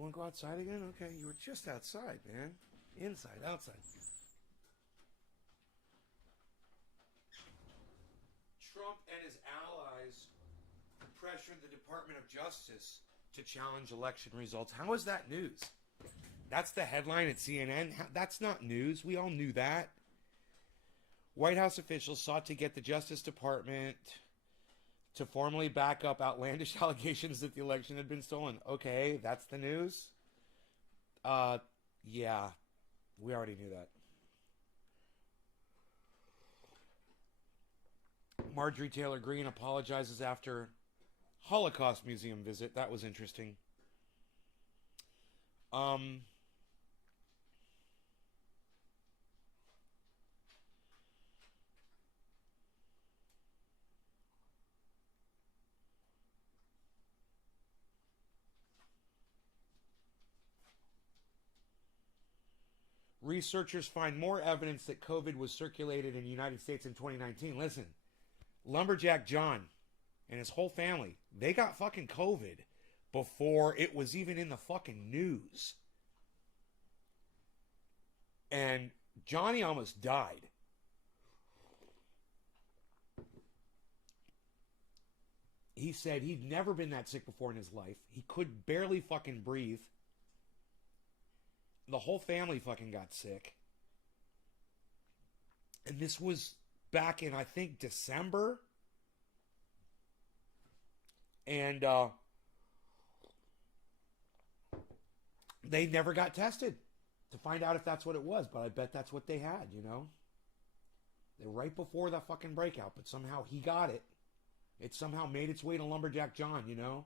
want to go outside again? Okay, you were just outside, man. Inside, outside. Trump and his allies pressured the Department of Justice to challenge election results. How is that news? That's the headline at CNN. That's not news. We all knew that. White House officials sought to get the Justice Department to formally back up outlandish allegations that the election had been stolen. Okay, that's the news? Yeah, we already knew that. Marjorie Taylor Greene apologizes after Holocaust Museum visit. That was interesting. Researchers find more evidence that COVID was circulated in the United States in 2019. Listen, Lumberjack John and his whole family, they got fucking COVID before it was even in the fucking news. And Johnny almost died. He said he'd never been that sick before in his life. He could barely fucking breathe. The whole family fucking got sick. And this was back in, I think, December. And they never got tested to find out if that's what it was. But I bet that's what they had, you know. They're right before that fucking breakout. But somehow he got it. It somehow made its way to Lumberjack John, you know.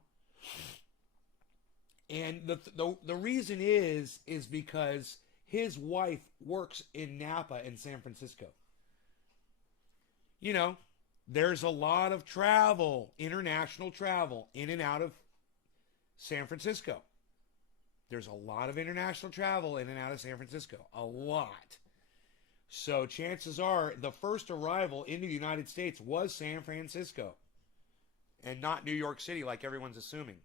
And the reason is because his wife works in Napa in San Francisco. You know, there's a lot of travel, international travel, in and out of San Francisco. There's a lot of international travel in and out of San Francisco. A lot. So chances are the first arrival into the United States was San Francisco. And not New York City like everyone's assuming.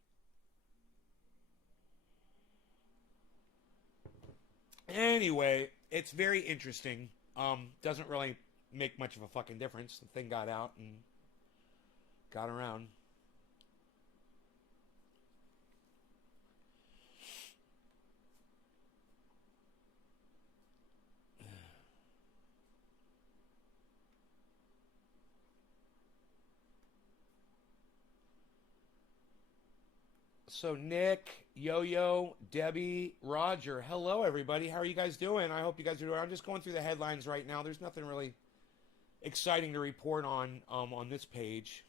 Anyway, it's very interesting. Doesn't really make much of a fucking difference. The thing got out and got around. So Nick, Yo-Yo, Debbie, Roger, hello everybody. How are you guys doing? I hope you guys are doing. I'm just going through the headlines right now. There's nothing really exciting to report on this page.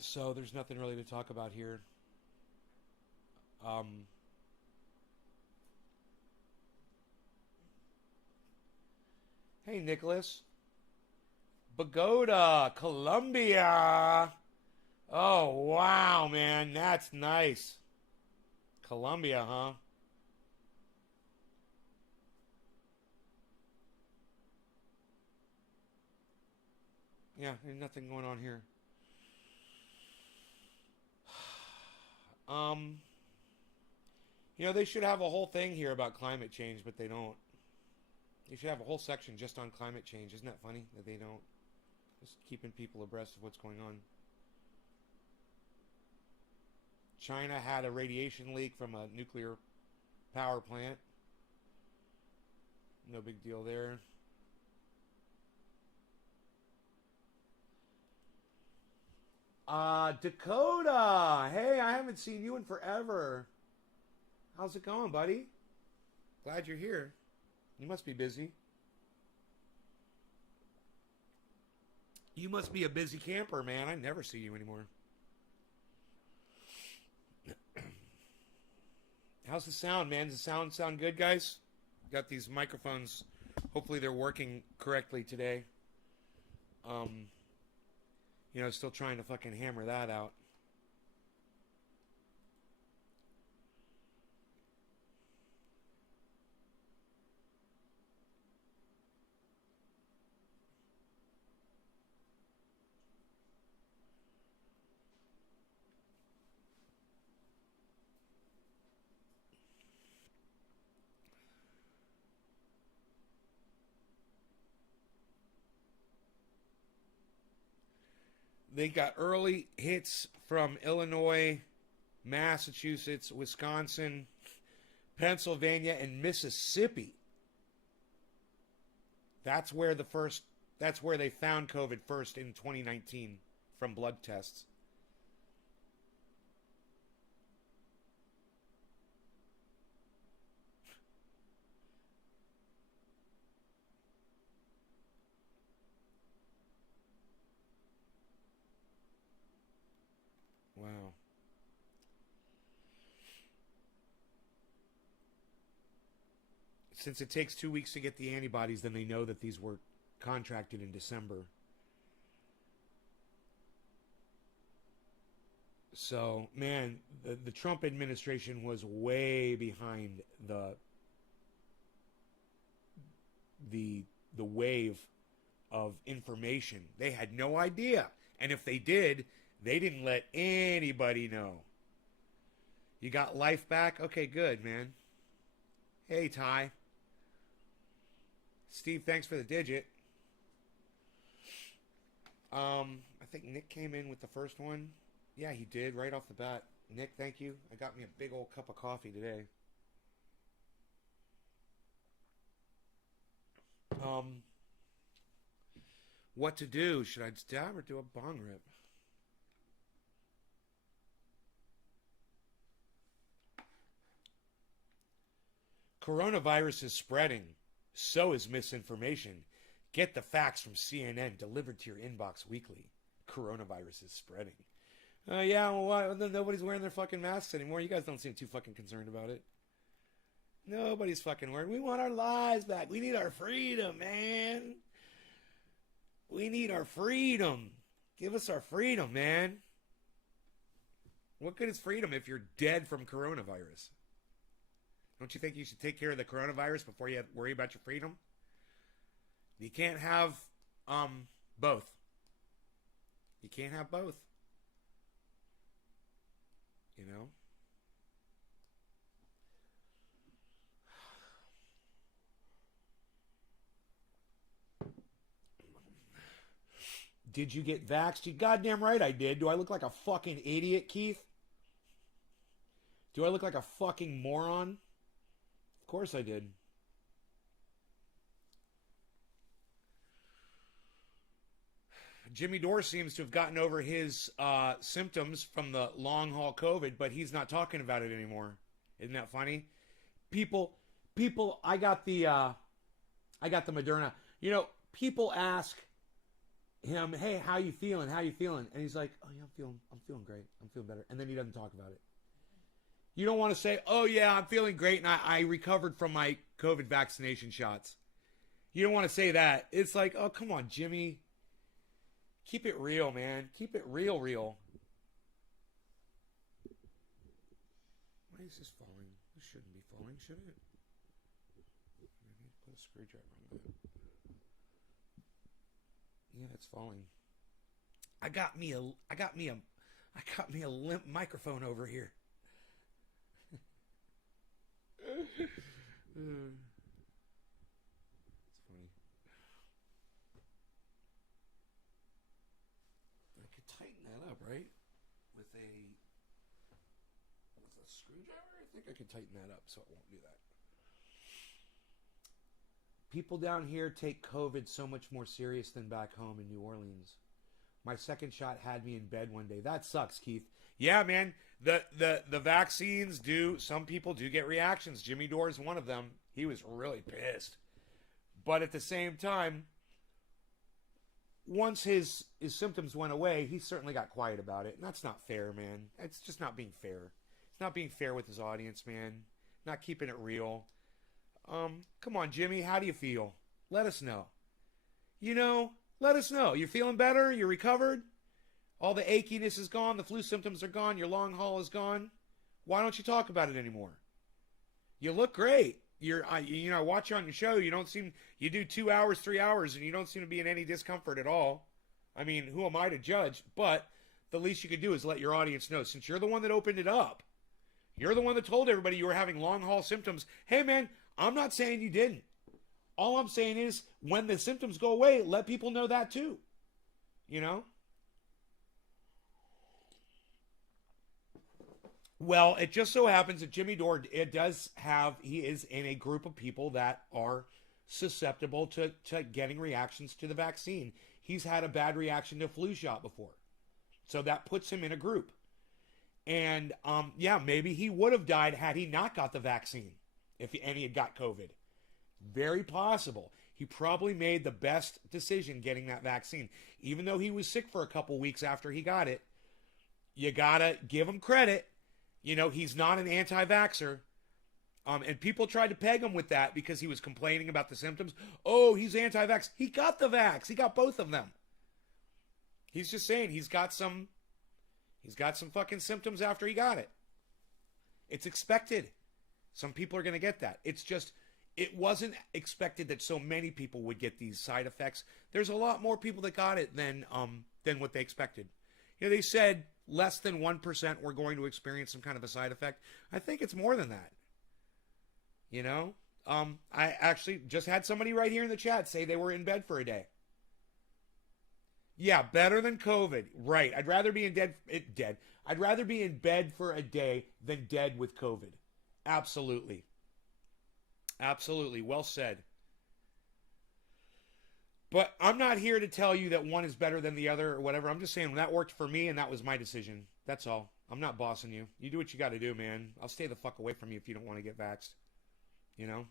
So there's nothing really to talk about here. Hey Nicholas. Bogota, Colombia. Oh, wow, man. That's nice. Colombia, huh? Yeah, there's nothing going on here. You know, they should have a whole thing here about climate change, but they don't. They should have a whole section just on climate change. Isn't that funny that they don't? Just keeping people abreast of what's going on. China had a radiation leak from a nuclear power plant. No big deal there. Dakota! Hey, I haven't seen you in forever. How's it going, buddy? Glad you're here. You must be busy. You must be a busy camper, man. I never see you anymore. How's the sound, man? Does the sound good, guys? Got these microphones. Hopefully they're working correctly today. You know, still trying to fucking hammer that out. They got early hits from Illinois, Massachusetts, Wisconsin, Pennsylvania, and Mississippi. That's where they found COVID first in 2019 from blood tests. Wow. Since it takes 2 weeks to get the antibodies, then they know that these were contracted in December. So, man, the Trump administration was way behind the wave of information. They had no idea. And if they did, they didn't let anybody know. You got life back? Okay, good, man. Hey, Ty. Steve, thanks for the digit. I think Nick came in with the first one. Yeah, he did right off the bat. Nick, thank you. I got me a big old cup of coffee today. What to do? Should I stab or do a bong rip? Coronavirus is spreading. So is misinformation. Get the facts from CNN delivered to your inbox weekly. Coronavirus is spreading. Yeah, well, why? Nobody's wearing their fucking masks anymore. You guys don't seem too fucking concerned about it. Nobody's fucking wearing. We want our lives back. We need our freedom, man. We need our freedom. Give us our freedom, man. What good is freedom if you're dead from coronavirus? Don't you think you should take care of the coronavirus before you worry about your freedom? You can't have both. You can't have both. You know? Did you get vaxxed? You goddamn right I did. Do I look like a fucking idiot, Keith? Do I look like a fucking moron? Of course I did. Jimmy Dore seems to have gotten over his symptoms from the long haul COVID, but he's not talking about it anymore. Isn't that funny? People, I got the Moderna. You know, people ask him, "Hey, how you feeling? How you feeling?" And he's like, "Oh yeah, I'm feeling great. I'm feeling better." And then he doesn't talk about it. You don't want to say, "Oh yeah, I'm feeling great and I recovered from my COVID vaccination shots." You don't want to say that. It's like, "Oh, come on, Jimmy. Keep it real, man. Keep it real. Why is this falling? This shouldn't be falling, should it? Maybe put a screwdriver on that. Yeah, it's falling. I got me a limp microphone over here. It's funny. I could tighten that up, right? With a screwdriver? I think I could tighten that up so it won't do that. People down here take COVID so much more serious than back home in New Orleans. My second shot had me in bed one day. That sucks, Keith. Yeah, man. The vaccines do, some people do get reactions. Jimmy Dore is one of them. He was really pissed. But at the same time, once his symptoms went away, he certainly got quiet about it. And that's not fair, man. It's just not being fair. It's not being fair with his audience, man. Not keeping it real. Come on, Jimmy. How do you feel? Let us know. You know, let us know. You're feeling better? You're recovered? All the achiness is gone. The flu symptoms are gone. Your long haul is gone. Why don't you talk about it anymore? You look great. I watch you on your show. You do 2 hours, 3 hours, and you don't seem to be in any discomfort at all. I mean, who am I to judge? But the least you could do is let your audience know. Since you're the one that opened it up, you're the one that told everybody you were having long haul symptoms. Hey, man, I'm not saying you didn't. All I'm saying is when the symptoms go away, let people know that too. You know? Well, it just so happens that Jimmy Dore, it does have, he is in a group of people that are susceptible to getting reactions to the vaccine. He's had a bad reaction to a flu shot before. So that puts him in a group. And yeah, maybe he would have died had he not got the vaccine, and he had got COVID. Very possible. He probably made the best decision getting that vaccine. Even though he was sick for a couple weeks after he got it, you gotta give him credit. You know, he's not an anti-vaxxer. And people tried to peg him with that because he was complaining about the symptoms. Oh, he's anti-vax. He got the vax. He got both of them. He's just saying he's got some fucking symptoms after he got it. It's expected. Some people are going to get that. It's just, it wasn't expected that so many people would get these side effects. There's a lot more people that got it than what they expected. You know, they said less than 1% were going to experience some kind of a side effect. I think it's more than that. You know, I actually just had somebody right here in the chat say they were in bed for a day. Yeah, better than COVID. Right. I'd rather be dead. I'd rather be in bed for a day than dead with COVID. Absolutely. Absolutely. Well said. But I'm not here to tell you that one is better than the other or whatever. I'm just saying that worked for me and that was my decision. That's all. I'm not bossing you. You do what you got to do, man. I'll stay the fuck away from you if you don't want to get vaxxed. You know?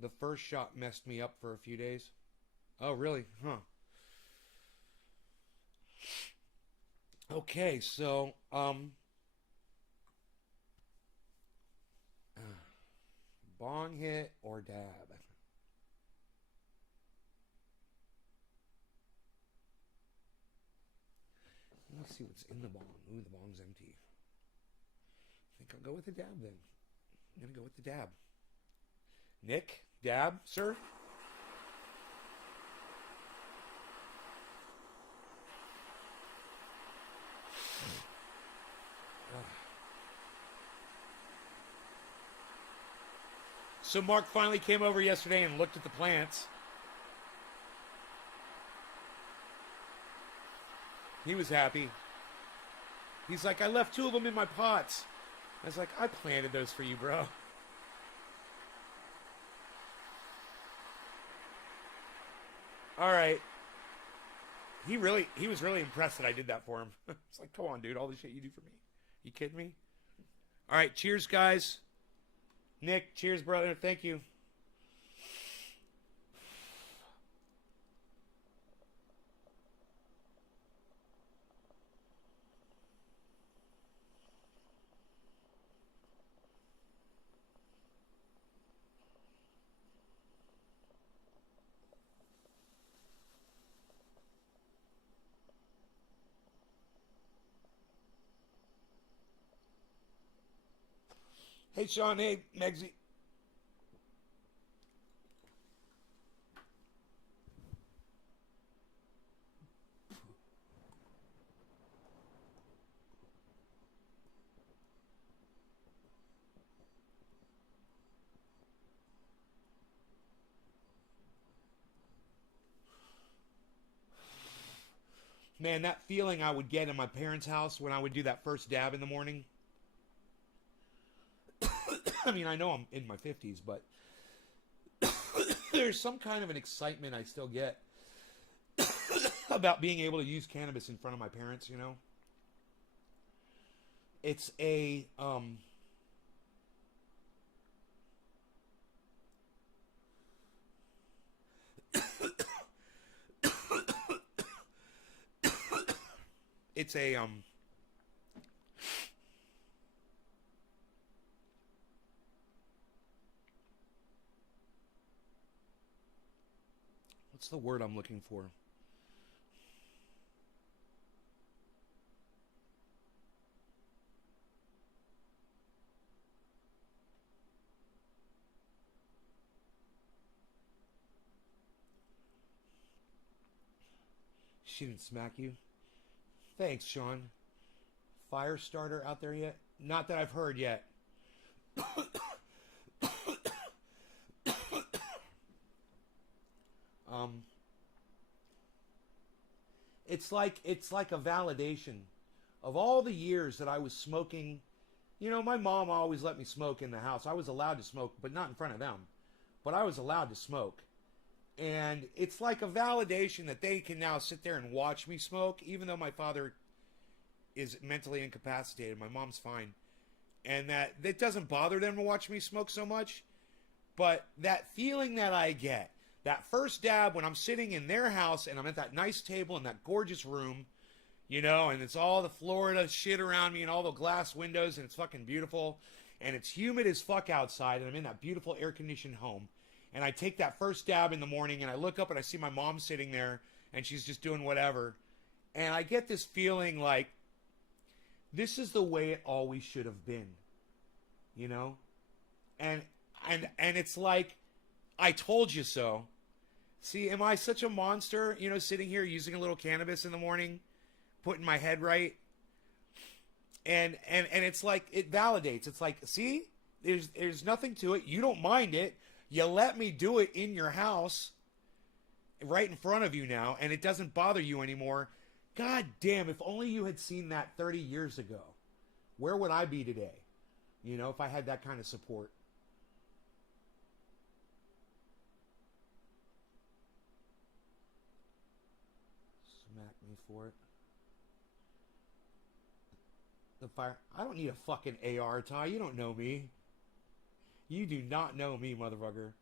The first shot messed me up for a few days. Oh, really? Huh. Okay, so, bong hit or dab? Let me see what's in the bong. Ooh, the bong's empty. I think I'll go with the dab then. I'm going to go with the dab. Nick, dab, sir? So Mark finally came over yesterday and looked at the plants. He was happy. He's like, I left 2 of them in my pots. I was like, I planted those for you, bro. All right. He was really impressed that I did that for him. It's like, come on, dude, all the shit you do for me. You kidding me? All right, cheers, guys. Nick, cheers, brother. Thank you. Hey, Sean. Hey, Megsy. Man, that feeling I would get in my parents' house when I would do that first dab in the morning. I mean, I know I'm in my 50s, but there's some kind of an excitement I still get about being able to use cannabis in front of my parents, you know? It's a, it's a, what's the word I'm looking for? She didn't smack you? Thanks, Sean. Fire starter out there yet? Not that I've heard yet. um, it's like a validation of all the years that I was smoking. You know, my mom always let me smoke in the house. I was allowed to smoke, but not in front of them. But I was allowed to smoke. And it's like a validation that they can now sit there and watch me smoke, even though my father is mentally incapacitated. My mom's fine. And that it doesn't bother them to watch me smoke so much. But that feeling that I get, that first dab when I'm sitting in their house and I'm at that nice table in that gorgeous room, you know, and it's all the Florida shit around me and all the glass windows and it's fucking beautiful. And it's humid as fuck outside and I'm in that beautiful air-conditioned home. And I take that first dab in the morning and I look up and I see my mom sitting there and she's just doing whatever. And I get this feeling like this is the way it always should have been, you know? And it's like, I told you so. See, am I such a monster, you know, sitting here using a little cannabis in the morning, putting my head right? And it's like, it validates. It's like, see, there's nothing to it. You don't mind it. You let me do it in your house right in front of you now, and it doesn't bother you anymore. God damn, if only you had seen that 30 years ago. Where would I be today? You know, if I had that kind of support. Smack me for it. The fire. I don't need a fucking AR, Ty. You don't know me. You do not know me, motherfucker.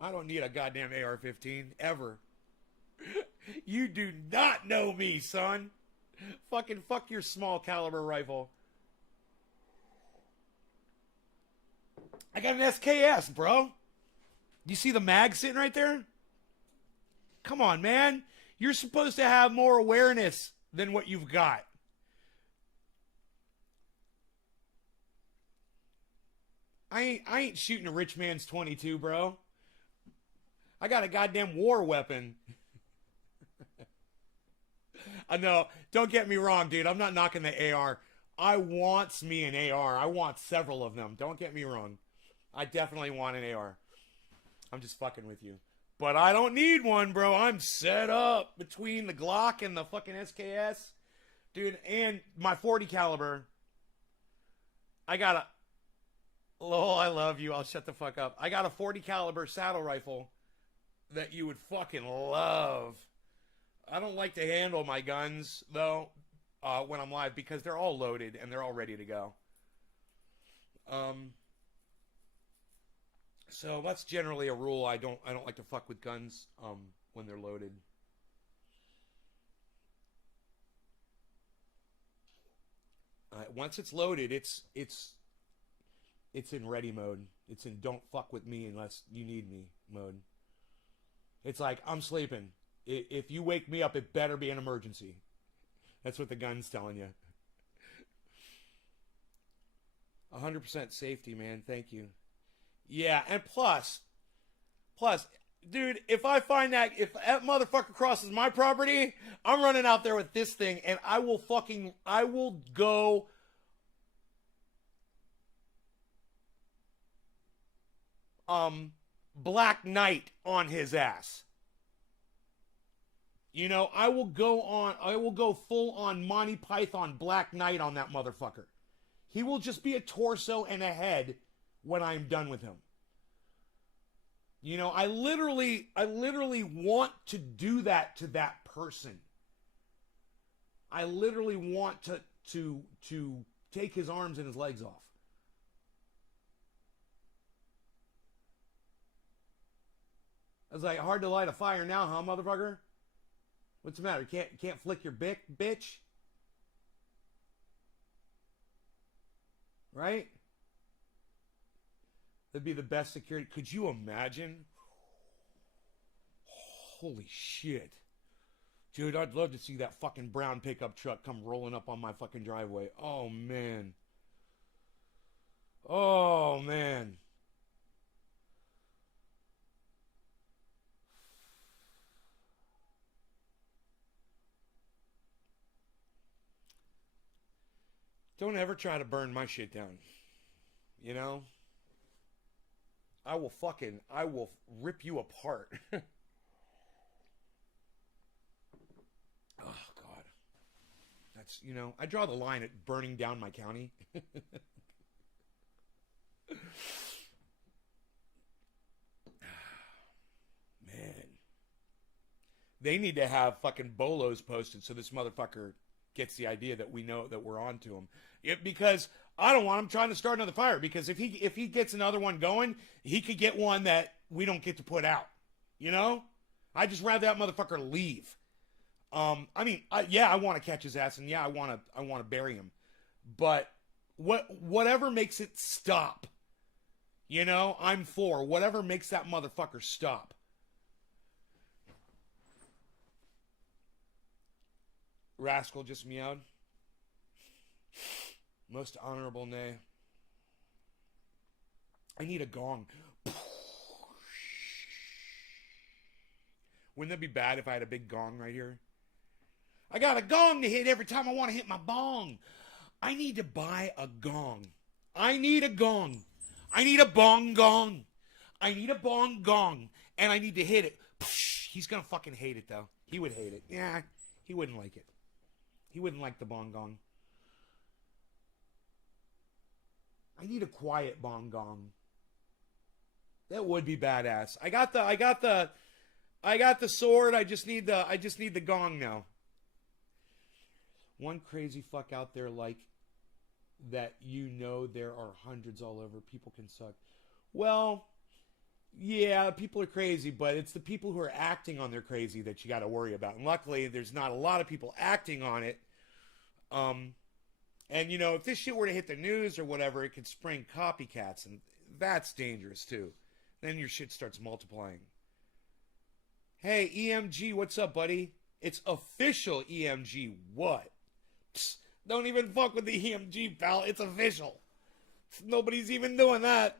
I don't need a goddamn AR-15, ever. You do not know me, son. Fucking fuck your small caliber rifle. I got an SKS, bro. You see the mag sitting right there? Come on, man. You're supposed to have more awareness than what you've got. I ain't shooting a rich man's 22, bro. I got a goddamn war weapon. I know. Don't get me wrong, dude. I'm not knocking the AR. I wants me an AR. I want several of them. Don't get me wrong. I definitely want an AR. I'm just fucking with you. But I don't need one, bro. I'm set up between the Glock and the fucking SKS. Dude, and my 40 caliber. I got a... Lol, I love you. I'll shut the fuck up. I got a 40 caliber saddle rifle that you would fucking love. I don't like to handle my guns, though, when I'm live, because they're all loaded and they're all ready to go. So that's generally a rule. I don't like to fuck with guns when they're loaded. Once it's loaded, it's in ready mode. It's in don't fuck with me unless you need me mode. It's like, I'm sleeping. If you wake me up, it better be an emergency. That's what the gun's telling you. 100% safety, man. Thank you. Yeah, and plus, dude, if I find that, if that motherfucker crosses my property, I'm running out there with this thing, and I will go... Black Knight on his ass. You know, I will go full on Monty Python Black Knight on that motherfucker. He will just be a torso and a head when I'm done with him. You know, I literally want to do that to that person. I literally want to take his arms and his legs off. I was like, hard to light a fire now, huh, motherfucker? What's the matter? Can't flick your bick, bitch? Right? That'd be the best security. Could you imagine? Holy shit. Dude, I'd love to see that fucking brown pickup truck come rolling up on my fucking driveway. Oh, man. Oh, man. Don't ever try to burn my shit down. You know? I will rip you apart. Oh, God. That's, you know, I draw the line at burning down my county. Man. They need to have fucking bolos posted so this motherfucker gets the idea that we know that we're on to him. Because I don't want him trying to start another fire. Because if he gets another one going, he could get one that we don't get to put out. You know? I'd just rather that motherfucker leave. I mean, I want to catch his ass, and yeah, I want to bury him. But whatever makes it stop, you know, I'm for whatever makes that motherfucker stop. Rascal just meowed. Most honorable nay. I need a gong. Wouldn't that be bad if I had a big gong right here? I got a gong to hit every time I want to hit my bong. I need to buy a gong. I need a gong. I need a bong gong. I need a bong gong. And I need to hit it. He's going to fucking hate it, though. He would hate it. Yeah, he wouldn't like it. He wouldn't like the bong gong. I need a quiet bong gong. That would be badass. I got the sword. I just need the gong now. One crazy fuck out there like that, you know, there are hundreds all over. People can suck. Well, yeah, people are crazy, but it's the people who are acting on their crazy that you got to worry about. And luckily, there's not a lot of people acting on it. And you know, if this shit were to hit the news or whatever, it could spring copycats, and that's dangerous too. Then your shit starts multiplying. Hey, EMG, what's up, buddy? It's official, EMG. What? Psst, don't even fuck with the EMG, pal. It's official. Nobody's even doing that.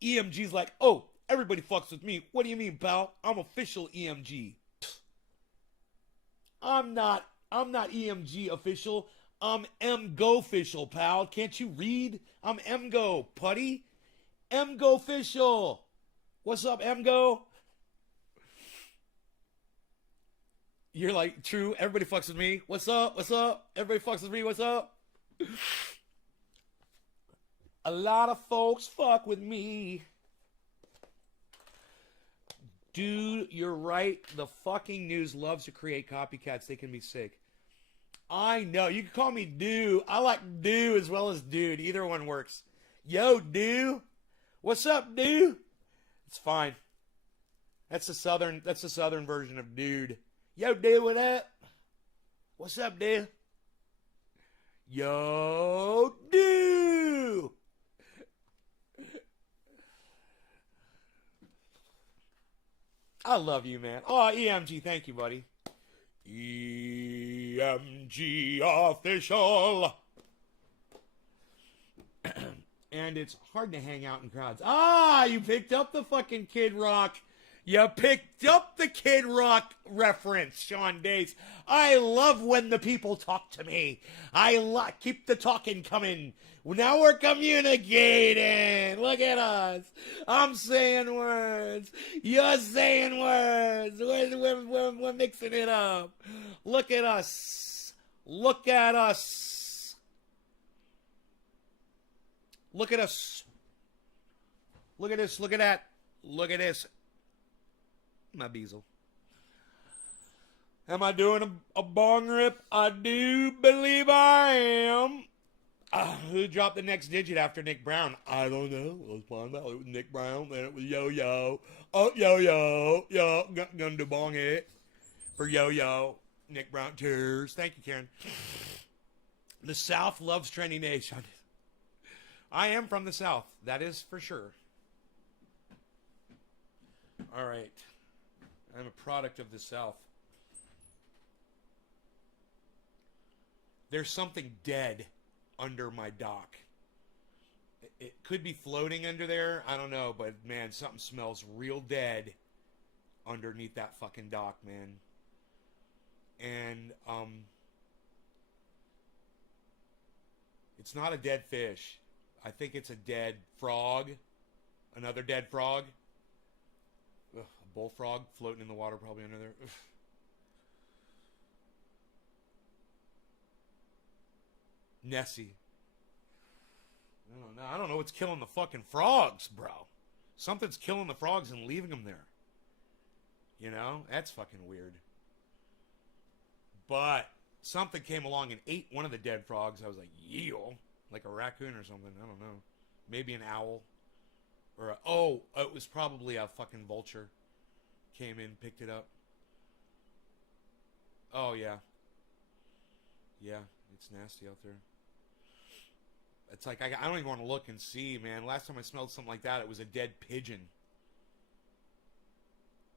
EMG's like, oh, everybody fucks with me. What do you mean, pal? I'm official EMG. Psst. I'm not EMG official. I'm MGO official, pal. Can't you read? I'm MGO, putty. MGO official. What's up, MGO? You're like, true, everybody fucks with me. What's up? What's up? Everybody fucks with me. What's up? A lot of folks fuck with me. Dude, you're right. The fucking news loves to create copycats. They can be sick. I know. You can call me dude. I like dude as well as dude. Either one works. Yo, dude. What's up, dude? It's fine. That's the southern version of dude. Yo, dude, what up? What's up, dude? Yo, dude. I love you, man. Oh, EMG, thank you, buddy. EMG official. And it's hard to hang out in crowds. Ah, you picked up the fucking Kid Rock. You picked up the Kid Rock reference, Sean Dace. I love when the people talk to me. Keep the talking coming. Now we're communicating. Look at us. I'm saying words. You're saying words. We're mixing it up. Look at us. Look at us. Look at us. Look at this. Look at that. Look at this. My bezel. Am I doing a bong rip? I do believe I am. Who dropped the next digit after Nick Brown? I don't know. I was playing about it with Nick Brown, then it was Yo-Yo. Oh, Yo-Yo. Yo, gonna do bong hit for Yo-Yo. Nick Brown. Cheers. Thank you, Karen. The South loves Trendy Nation. I am from the South. That is for sure. All right. I'm a product of the South. There's something dead under my dock. It could be floating under there. I don't know, but man, something smells real dead underneath that fucking dock, man. And it's not a dead fish. I think it's a dead frog. Another dead frog. Ugh, a bullfrog floating in the water probably under there. Ugh. Nessie. I don't know. I don't know what's killing the fucking frogs, bro. Something's killing the frogs and leaving them there. You know? That's fucking weird. But something came along and ate one of the dead frogs. I was like, yeehaw. Like a raccoon or something. I don't know. Maybe an owl. Or it was probably a fucking vulture. Came in, picked it up. Oh, yeah. Yeah, it's nasty out there. It's like, I don't even want to look and see, man. Last time I smelled something like that, it was a dead pigeon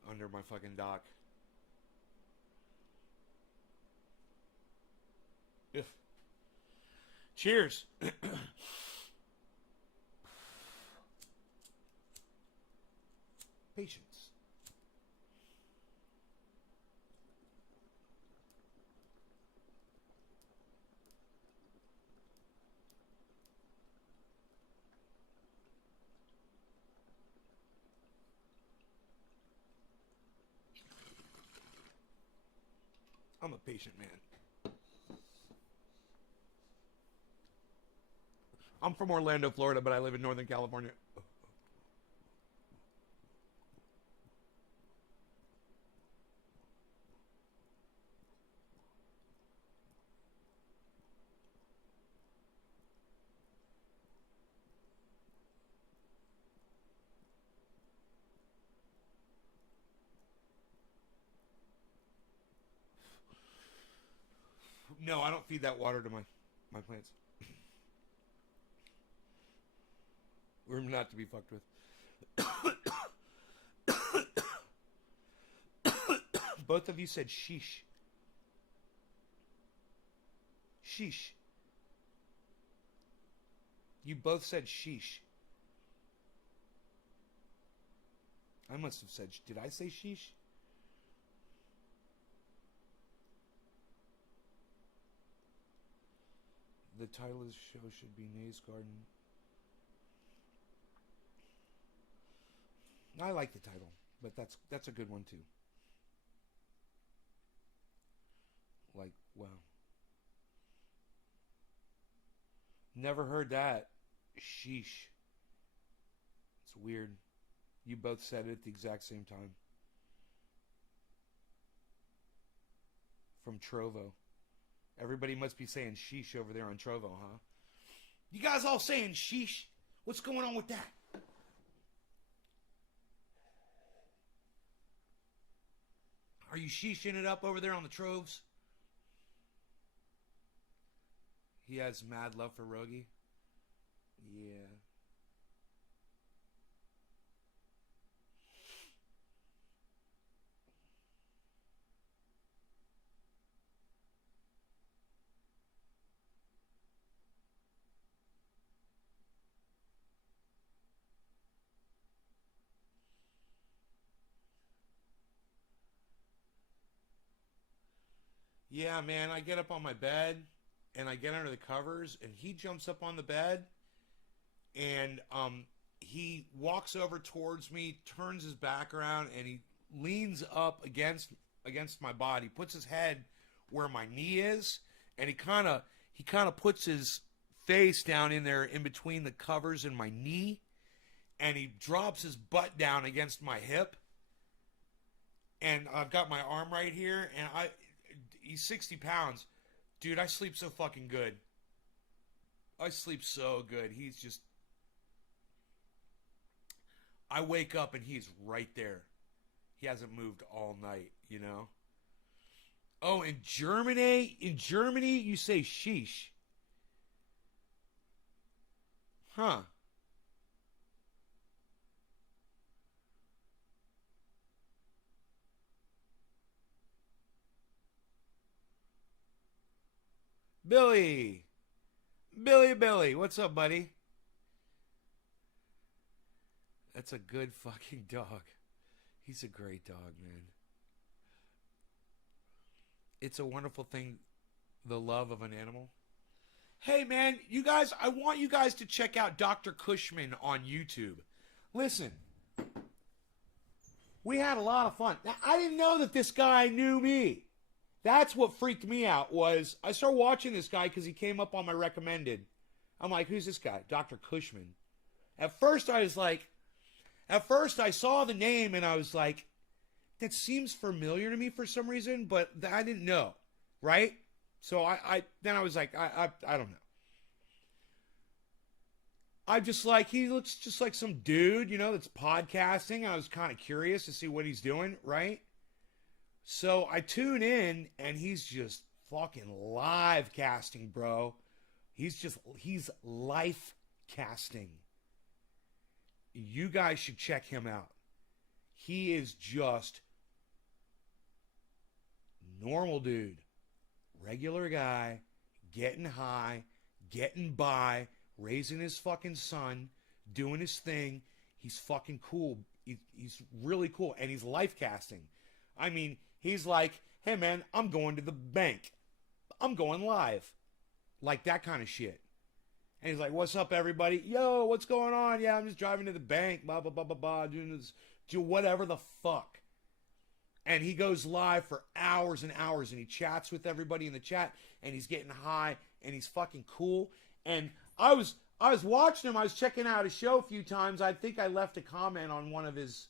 under my fucking dock. Ugh. Cheers. Patience. I'm a patient man. I'm from Orlando, Florida, but I live in Northern California. No, I don't feed that water to my plants. We're not to be fucked with. Both of you said sheesh. Sheesh. You both said sheesh. I must have said, did I say sheesh? The title of the show should be Nays Garden. I like the title, but that's a good one too. Like, wow. Never heard that. Sheesh. It's weird. You both said it at the exact same time. From Trovo. Everybody must be saying sheesh over there on Trovo, huh? You guys all saying sheesh? What's going on with that? Are you sheeshing it up over there on the Troves? He has mad love for Rogie. Yeah. Yeah, man, I get up on my bed and I get under the covers and he jumps up on the bed and he walks over towards me, turns his back around and he leans up against my body, puts his head where my knee is, and he kind of puts his face down in there in between the covers and my knee, and he drops his butt down against my hip, and I've got my arm right here, and he's 60 pounds. Dude, I sleep so fucking good. I sleep so good. I wake up and he's right there. He hasn't moved all night, you know? Oh, in Germany, you say sheesh. Huh. Billy. Billy. What's up, buddy? That's a good fucking dog. He's a great dog, man. It's a wonderful thing, the love of an animal. Hey, man, you guys, I want you guys to check out Dr. Cushman on YouTube. Listen, we had a lot of fun. Now, I didn't know that this guy knew me. That's what freaked me out was I started watching this guy because he came up on my recommended. I'm like, who's this guy? Dr. Cushman. At first I was like, at first I saw the name and I was like, that seems familiar to me for some reason, but I didn't know, right? So then I was like, I don't know. I just like, he looks just like some dude, that's podcasting. I was kind of curious to see what he's doing, right? So I tune in and he's just fucking live casting, bro. He's life casting. You guys should check him out. He is just normal dude, regular guy, getting high, getting by, raising his fucking son, doing his thing. He's fucking cool. He's really cool. And he's life casting. I mean, he's like, hey man, I'm going to the bank. I'm going live. Like that kind of shit. And he's like, what's up, everybody? Yo, what's going on? Yeah, I'm just driving to the bank, blah, blah, blah, blah, blah, doing this, do whatever the fuck. And he goes live for hours and hours, and he chats with everybody in the chat, and he's getting high, and he's fucking cool. And I was watching him. I was checking out his show a few times. I think I left a comment on one of his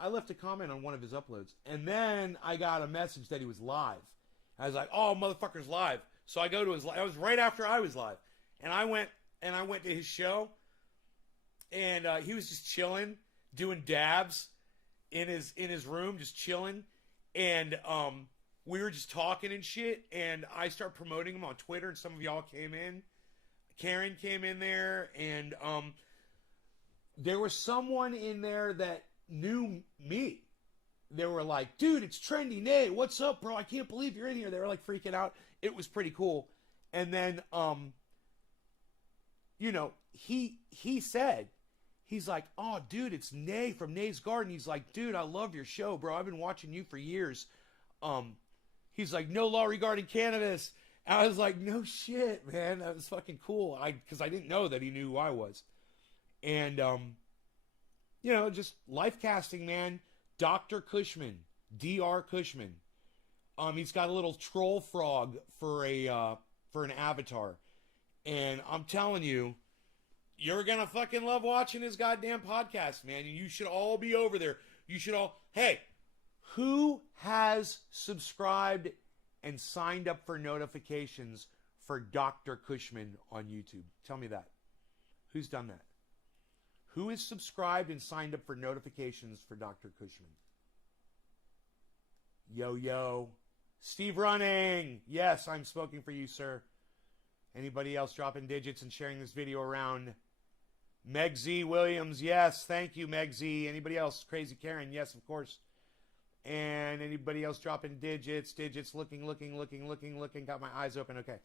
uploads. And then I got a message that he was live. I was like, oh, motherfucker's live. So I go to his live. It was right after I was live. And I went to his show. And he was just chilling, doing dabs in his room, just chilling. And we were just talking and shit. And I started promoting him on Twitter. And some of y'all came in. Karen came in there. And there was someone in there that knew me. They were like, dude, it's Trendy Nate. What's up, bro? I can't believe you're in here. They were like freaking out. It was pretty cool. And then, he said, he's like, oh, dude, it's Nay from Nay's Garden. He's like, dude, I love your show, bro. I've been watching you for years. He's like, no law regarding cannabis. And I was like, no shit, man. That was fucking cool. Because I didn't know that he knew who I was. And, just life casting, man. Dr. Cushman, Dr. Cushman. He's got a little troll frog for an avatar, and I'm telling you, you're gonna fucking love watching his goddamn podcast, man. And you should all be over there. You should all. Hey, who has subscribed and signed up for notifications for Dr. Cushman on YouTube? Tell me that. Who's done that? Who is subscribed and signed up for notifications for Dr. Cushman? Yo. Steve Running. Yes, I'm smoking for you, sir. Anybody else dropping digits and sharing this video around? Meg Z. Williams. Yes, thank you, Meg Z. Anybody else? Crazy Karen. Yes, of course. And anybody else dropping digits? Looking. Got my eyes open. Okay.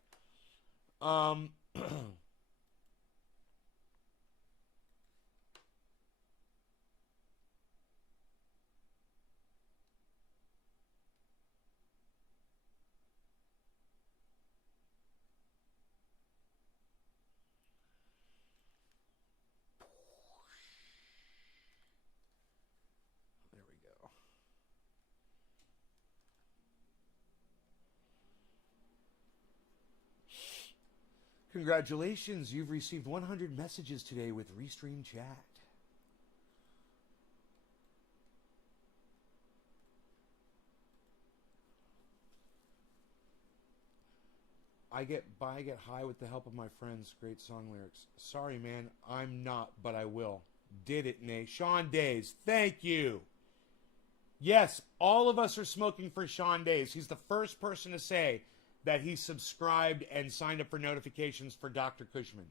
Congratulations, you've received 100 messages today with Restream Chat. I get high with the help of my friends. Great song lyrics. Sorry, man, I'm not, but I will. Did it, Nate. Sean Days, thank you. Yes, all of us are smoking for Sean Days. He's the first person to say that he subscribed and signed up for notifications for Dr. Cushman.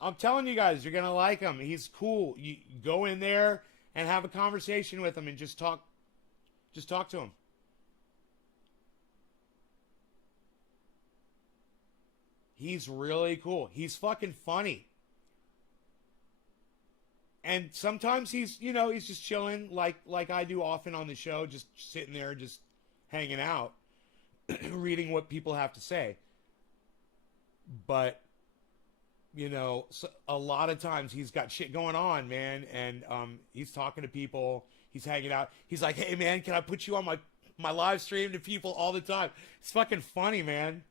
I'm telling you guys, you're going to like him. He's cool. You go in there and have a conversation with him and just talk to him. He's really cool. He's fucking funny. And sometimes he's just chilling like I do often on the show, just sitting there, just hanging out. Reading what people have to say. But, a lot of times he's got shit going on, man. And he's talking to people. He's hanging out. He's like, hey man, can I put you on my live stream to people all the time? It's fucking funny, man.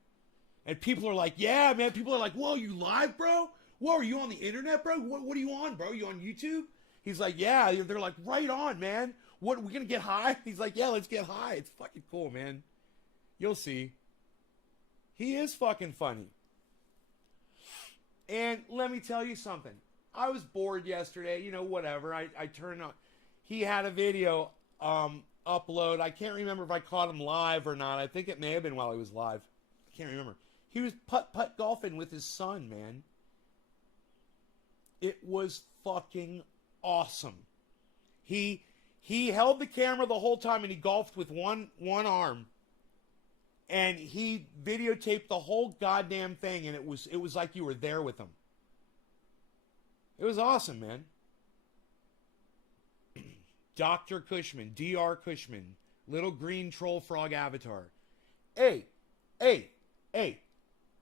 And people are like, yeah, man. People are like, whoa, you live, bro? Whoa, are you on the internet, bro? What are you on, bro? You on YouTube? He's like, yeah. They're like, right on, man. What, we gonna get high? He's like, yeah, let's get high. It's fucking cool, man. You'll see. He is fucking funny. And let me tell you something. I was bored yesterday, you know, whatever. I turned on. He had a video upload. I can't remember if I caught him live or not. I think it may have been while he was live. I can't remember. He was putt-putt golfing with his son, man. It was fucking awesome. He held the camera the whole time and he golfed with one arm. And he videotaped the whole goddamn thing, and it was like you were there with him. It was awesome, man. Dr. Cushman, Dr. Cushman, little green troll frog avatar. Hey,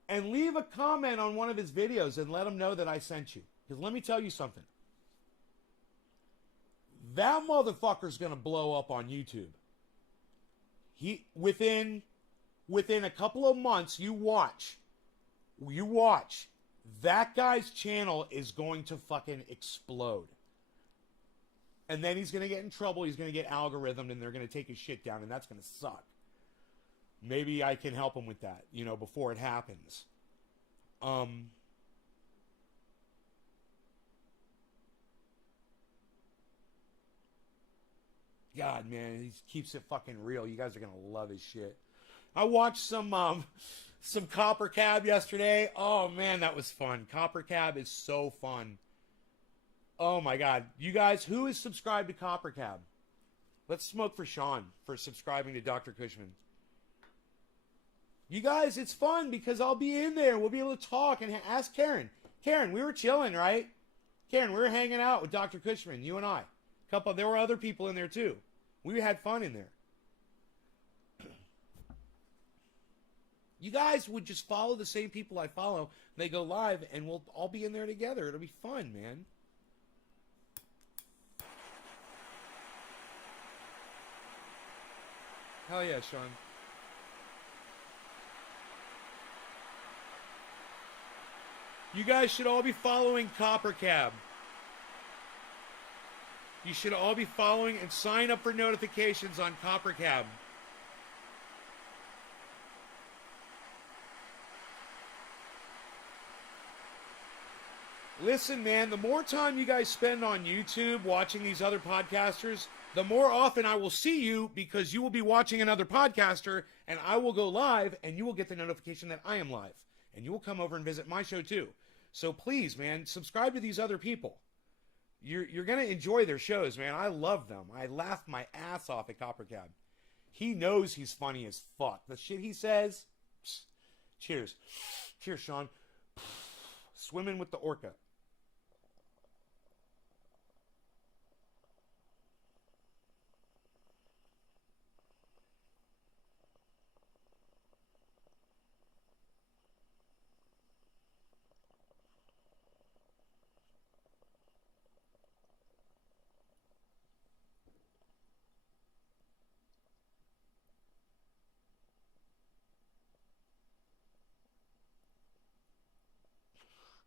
and leave a comment on one of his videos and let him know that I sent you. Because let me tell you something. That motherfucker's gonna blow up on YouTube. Within a couple of months, you watch, that guy's channel is going to fucking explode. And then he's going to get in trouble, he's going to get algorithmed, and they're going to take his shit down, and that's going to suck. Maybe I can help him with that, you know, before it happens. God, man, he keeps it fucking real. You guys are going to love his shit. I watched some Copper Cab yesterday. Oh man, that was fun. Copper Cab is so fun. Oh my god. You guys, who is subscribed to Copper Cab? Let's smoke for Sean for subscribing to Dr. Cushman. You guys, it's fun because I'll be in there. We'll be able to talk and ask Karen. Karen, we were chilling, right? Karen, we were hanging out with Dr. Cushman, you and I. There were other people in there too. We had fun in there. You guys would just follow the same people I follow. They go live, and we'll all be in there together. It'll be fun, man. Hell yeah, Sean. You guys should all be following Copper Cab. You should all be following and sign up for notifications on Copper Cab. Listen, man, the more time you guys spend on YouTube watching these other podcasters, the more often I will see you because you will be watching another podcaster and I will go live and you will get the notification that I am live. And you will come over and visit my show too. So please, man, subscribe to these other people. You're going to enjoy their shows, man. I love them. I laugh my ass off at Copper Cab. He knows he's funny as fuck. The shit he says, psst, cheers. Cheers, Sean. Swimming with the orca.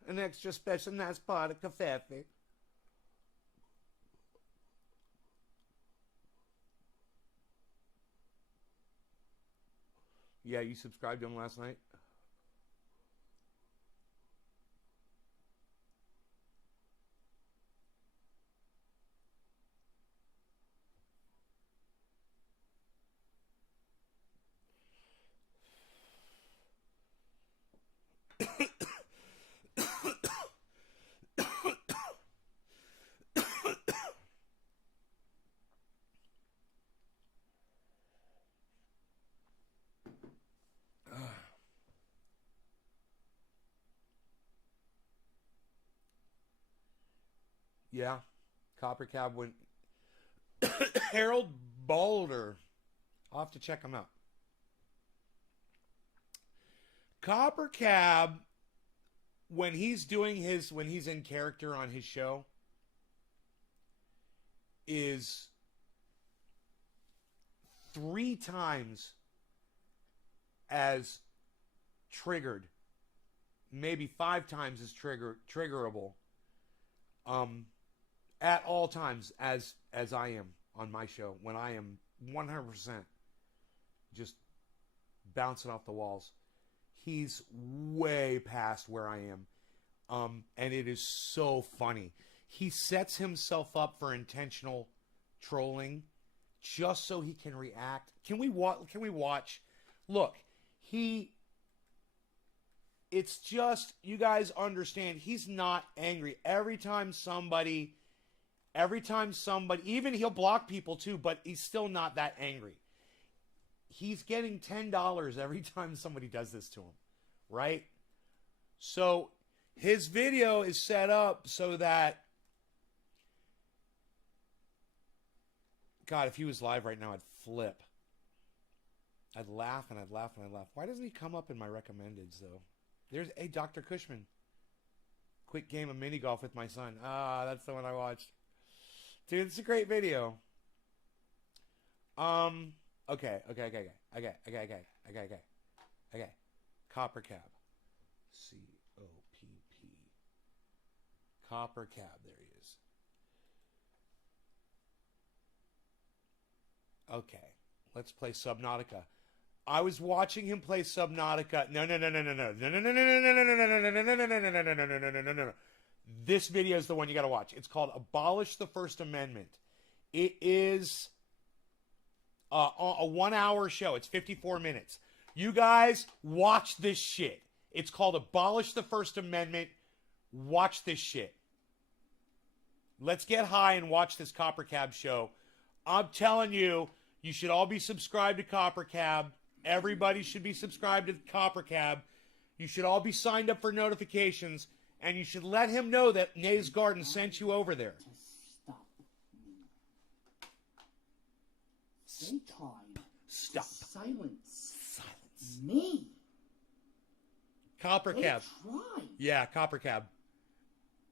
An extra special nice pot of coffee. Yeah, you subscribed to him last night? Yeah, Copper Cab went. Harold Balder. I'll have to check him out. Copper Cab, when he's in character on his show, is 3 times as triggered, maybe 5 times as triggerable, at all times as I am on my show, when I am 100% just bouncing off the walls. He's way past where I am. And it is so funny. He sets himself up for intentional trolling just so he can react. Can we watch? Look, it's just, you guys understand, he's not angry. Every time somebody, even he'll block people too, but he's still not that angry. He's getting $10 every time somebody does this to him, right? So his video is set up so that, God, if he was live right now, I'd flip. I'd laugh and I'd laugh and I'd laugh. Why doesn't he come up in my recommendeds, though? There's a Dr. Cushman. Quick game of mini golf with my son. Ah, that's the one I watched. Dude, it's a great video. Okay. Copper Cab. C-O-P-P. Copper Cab. There he is. Okay. Let's play Subnautica. I was watching him play Subnautica. No. This video is the one you got to watch. It's called Abolish the First Amendment. It is a 1 hour show. It's 54 minutes. You guys watch this shit. It's called Abolish the First Amendment. Watch this shit. Let's get high and watch this Copper Cab show. I'm telling you, you should all be subscribed to Copper Cab. Everybody should be subscribed to Copper Cab. You should all be signed up for notifications. And you should let him know that Nays Garden sent you over there. Stop. Silence. Me. Copper Cab. Tried Yeah, Copper Cab.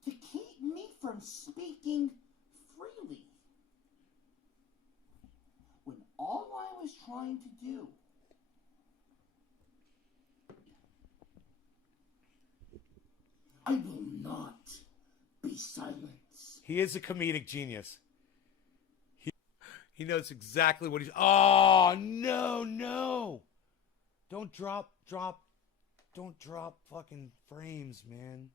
to keep me from speaking freely. When all I was trying to do I will not be silenced. He is a comedic genius. He knows exactly what he's... Oh, no. Don't drop fucking frames, man.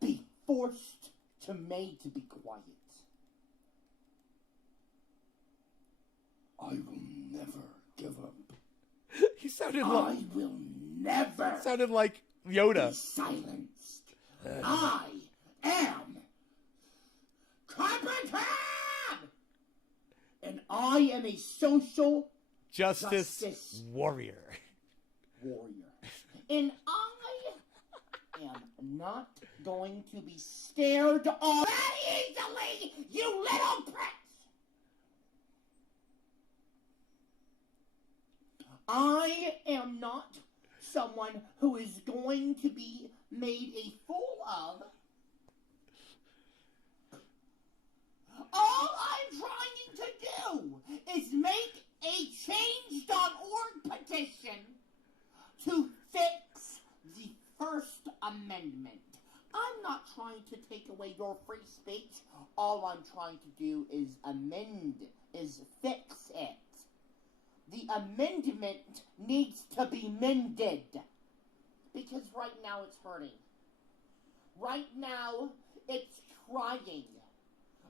Be forced to made to be quiet. I will never give up. He sounded I like... will never Sounded like Yoda. be silenced. I am Copper Cab! And I am a social Justice warrior. And I am not going to be scared off that easily, you little pricks! I am not someone who is going to be made a fool of. All I'm trying to do is make a change.org petition to fix the First Amendment. I'm not trying to take away your free speech. All I'm trying to do is fix it. The amendment needs to be mended. Because right now it's hurting. Right now it's crying.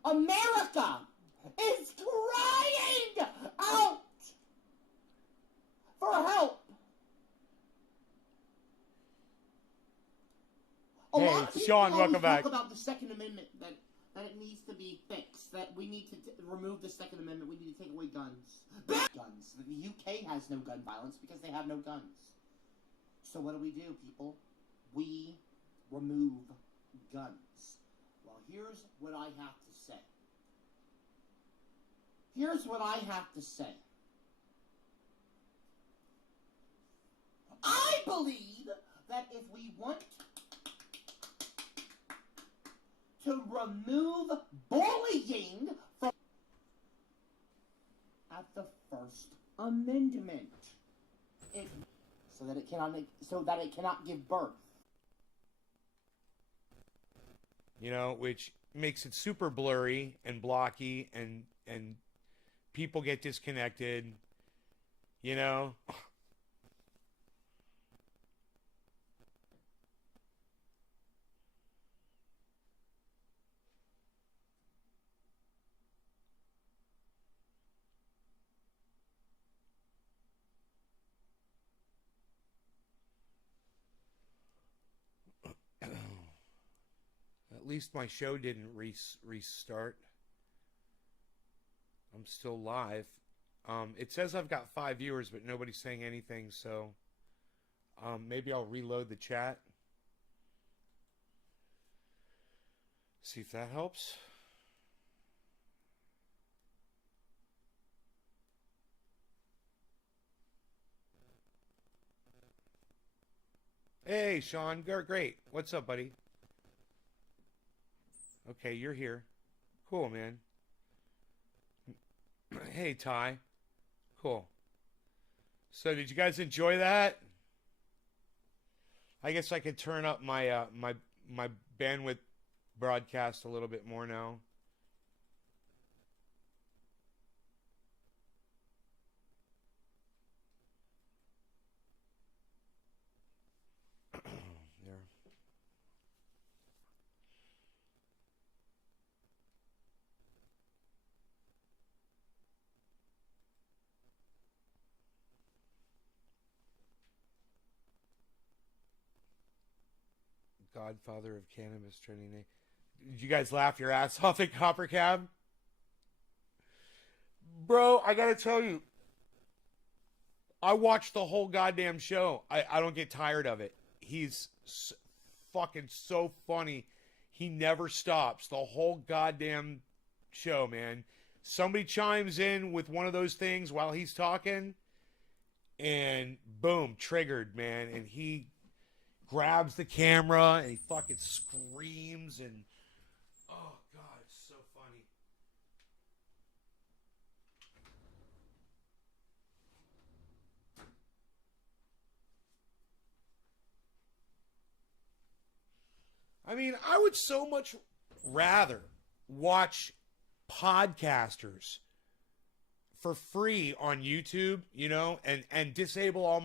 America is crying out for help. A lot of people Sean, welcome always back. talk about the Second Amendment, that it needs to be fixed, that we need to remove the Second Amendment, we need to take away guns. Guns. The UK has no gun violence because they have no guns. So what do, people? We remove guns. Well, here's what I have to say. I believe that if we want to remove bullying from... First Amendment. So that it cannot give birth. You know, which makes it super blurry and blocky, and people get disconnected. You know. At least my show didn't restart. I'm still live. It says I've got 5 viewers, but nobody's saying anything, so maybe I'll reload the chat. See if that helps. Hey, Sean. Great. What's up, buddy? Okay, you're here. Cool, man. Hey, Ty. Cool. So, did you guys enjoy that? I guess I could turn up my my bandwidth broadcast a little bit more now. There. Godfather of cannabis trending name. Did you guys laugh your ass off at Copper Cab? Bro, I gotta tell you, I watched the whole goddamn show. I don't get tired of it. He's fucking so funny. He never stops. The whole goddamn show, man. Somebody chimes in with one of those things while he's talking, and boom, triggered, man. And he grabs the camera and he fucking screams, and oh god, it's so funny. I mean, I would so much rather watch podcasters for free on YouTube, you know, and disable all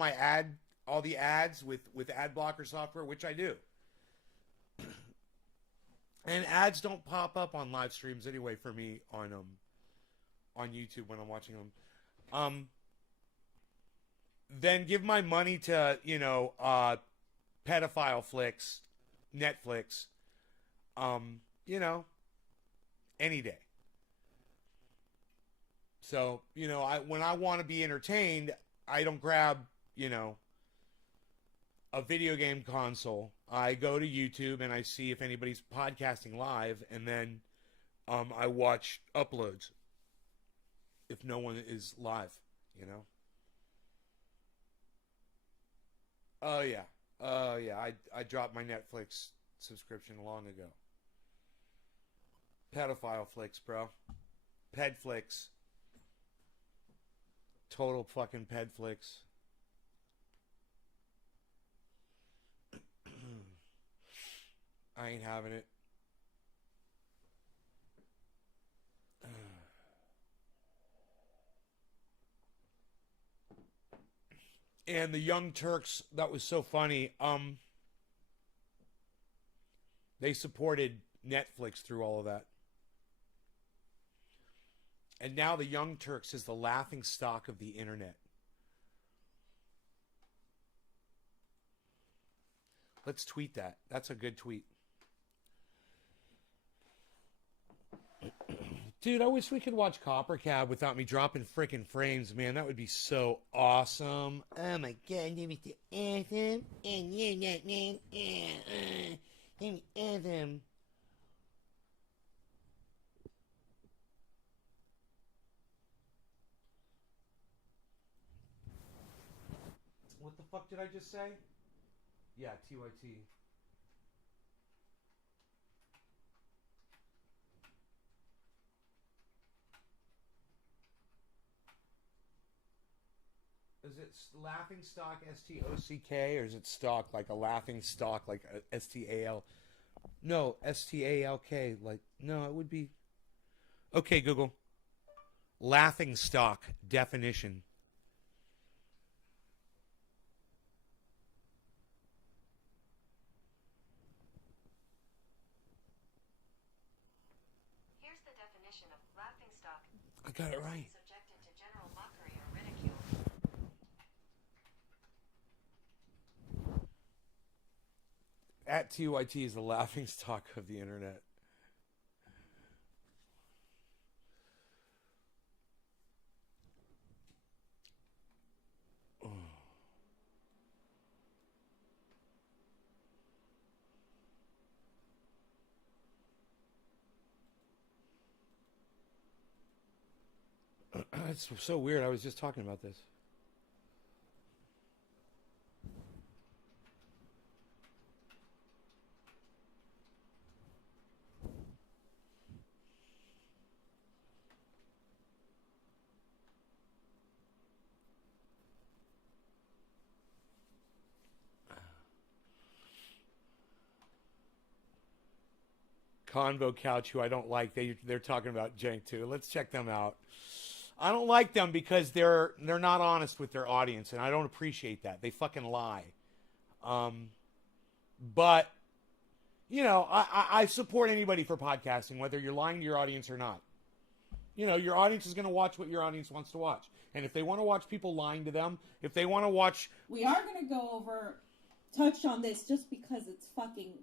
the ads with ad blocker software, which I do. And ads don't pop up on live streams anyway for me on YouTube when I'm watching them. Then give my money to, you know, pedophile flicks, Netflix, you know, any day. So, you know, when I want to be entertained, I don't grab, you know, a video game console. I go to YouTube and I see if anybody's podcasting live, and then I watch uploads if no one is live, you know. Oh yeah. I dropped my Netflix subscription long ago. Pedophile flicks, bro. Ped flicks. Total fucking ped flicks. I ain't having it. And the Young Turks, that was so funny. They supported Netflix through all of that. And now the Young Turks is the laughing stock of the internet. Let's tweet that. That's a good tweet. Dude, I wish we could watch Copper Cab without me dropping freaking frames, man. That would be so awesome. Oh my god, you Mr. Anthem. And you're not man. Anthem. What the fuck did I just say? Yeah, TYT. is it laughing stock STOCK, or is it stock like a laughing stock like a STAL? No, STALK. Like, no, it would be. Okay, Google. Laughing stock definition. Here's the definition of laughing stock. I got it right. Subjected to general mockery or ridicule. At TYT is the laughing stock of the internet. It's so weird. I was just talking about this. Convo Couch, who I don't like, they're talking about Jank too. Let's check them out. I don't like them because they're not honest with their audience, and I don't appreciate that. They fucking lie. But you know, I support anybody for podcasting, whether you're lying to your audience or not. You know, your audience is going to watch what your audience wants to watch, and if they want to watch people lying to them, if they want to watch, we are going to touch on this just because it's fucking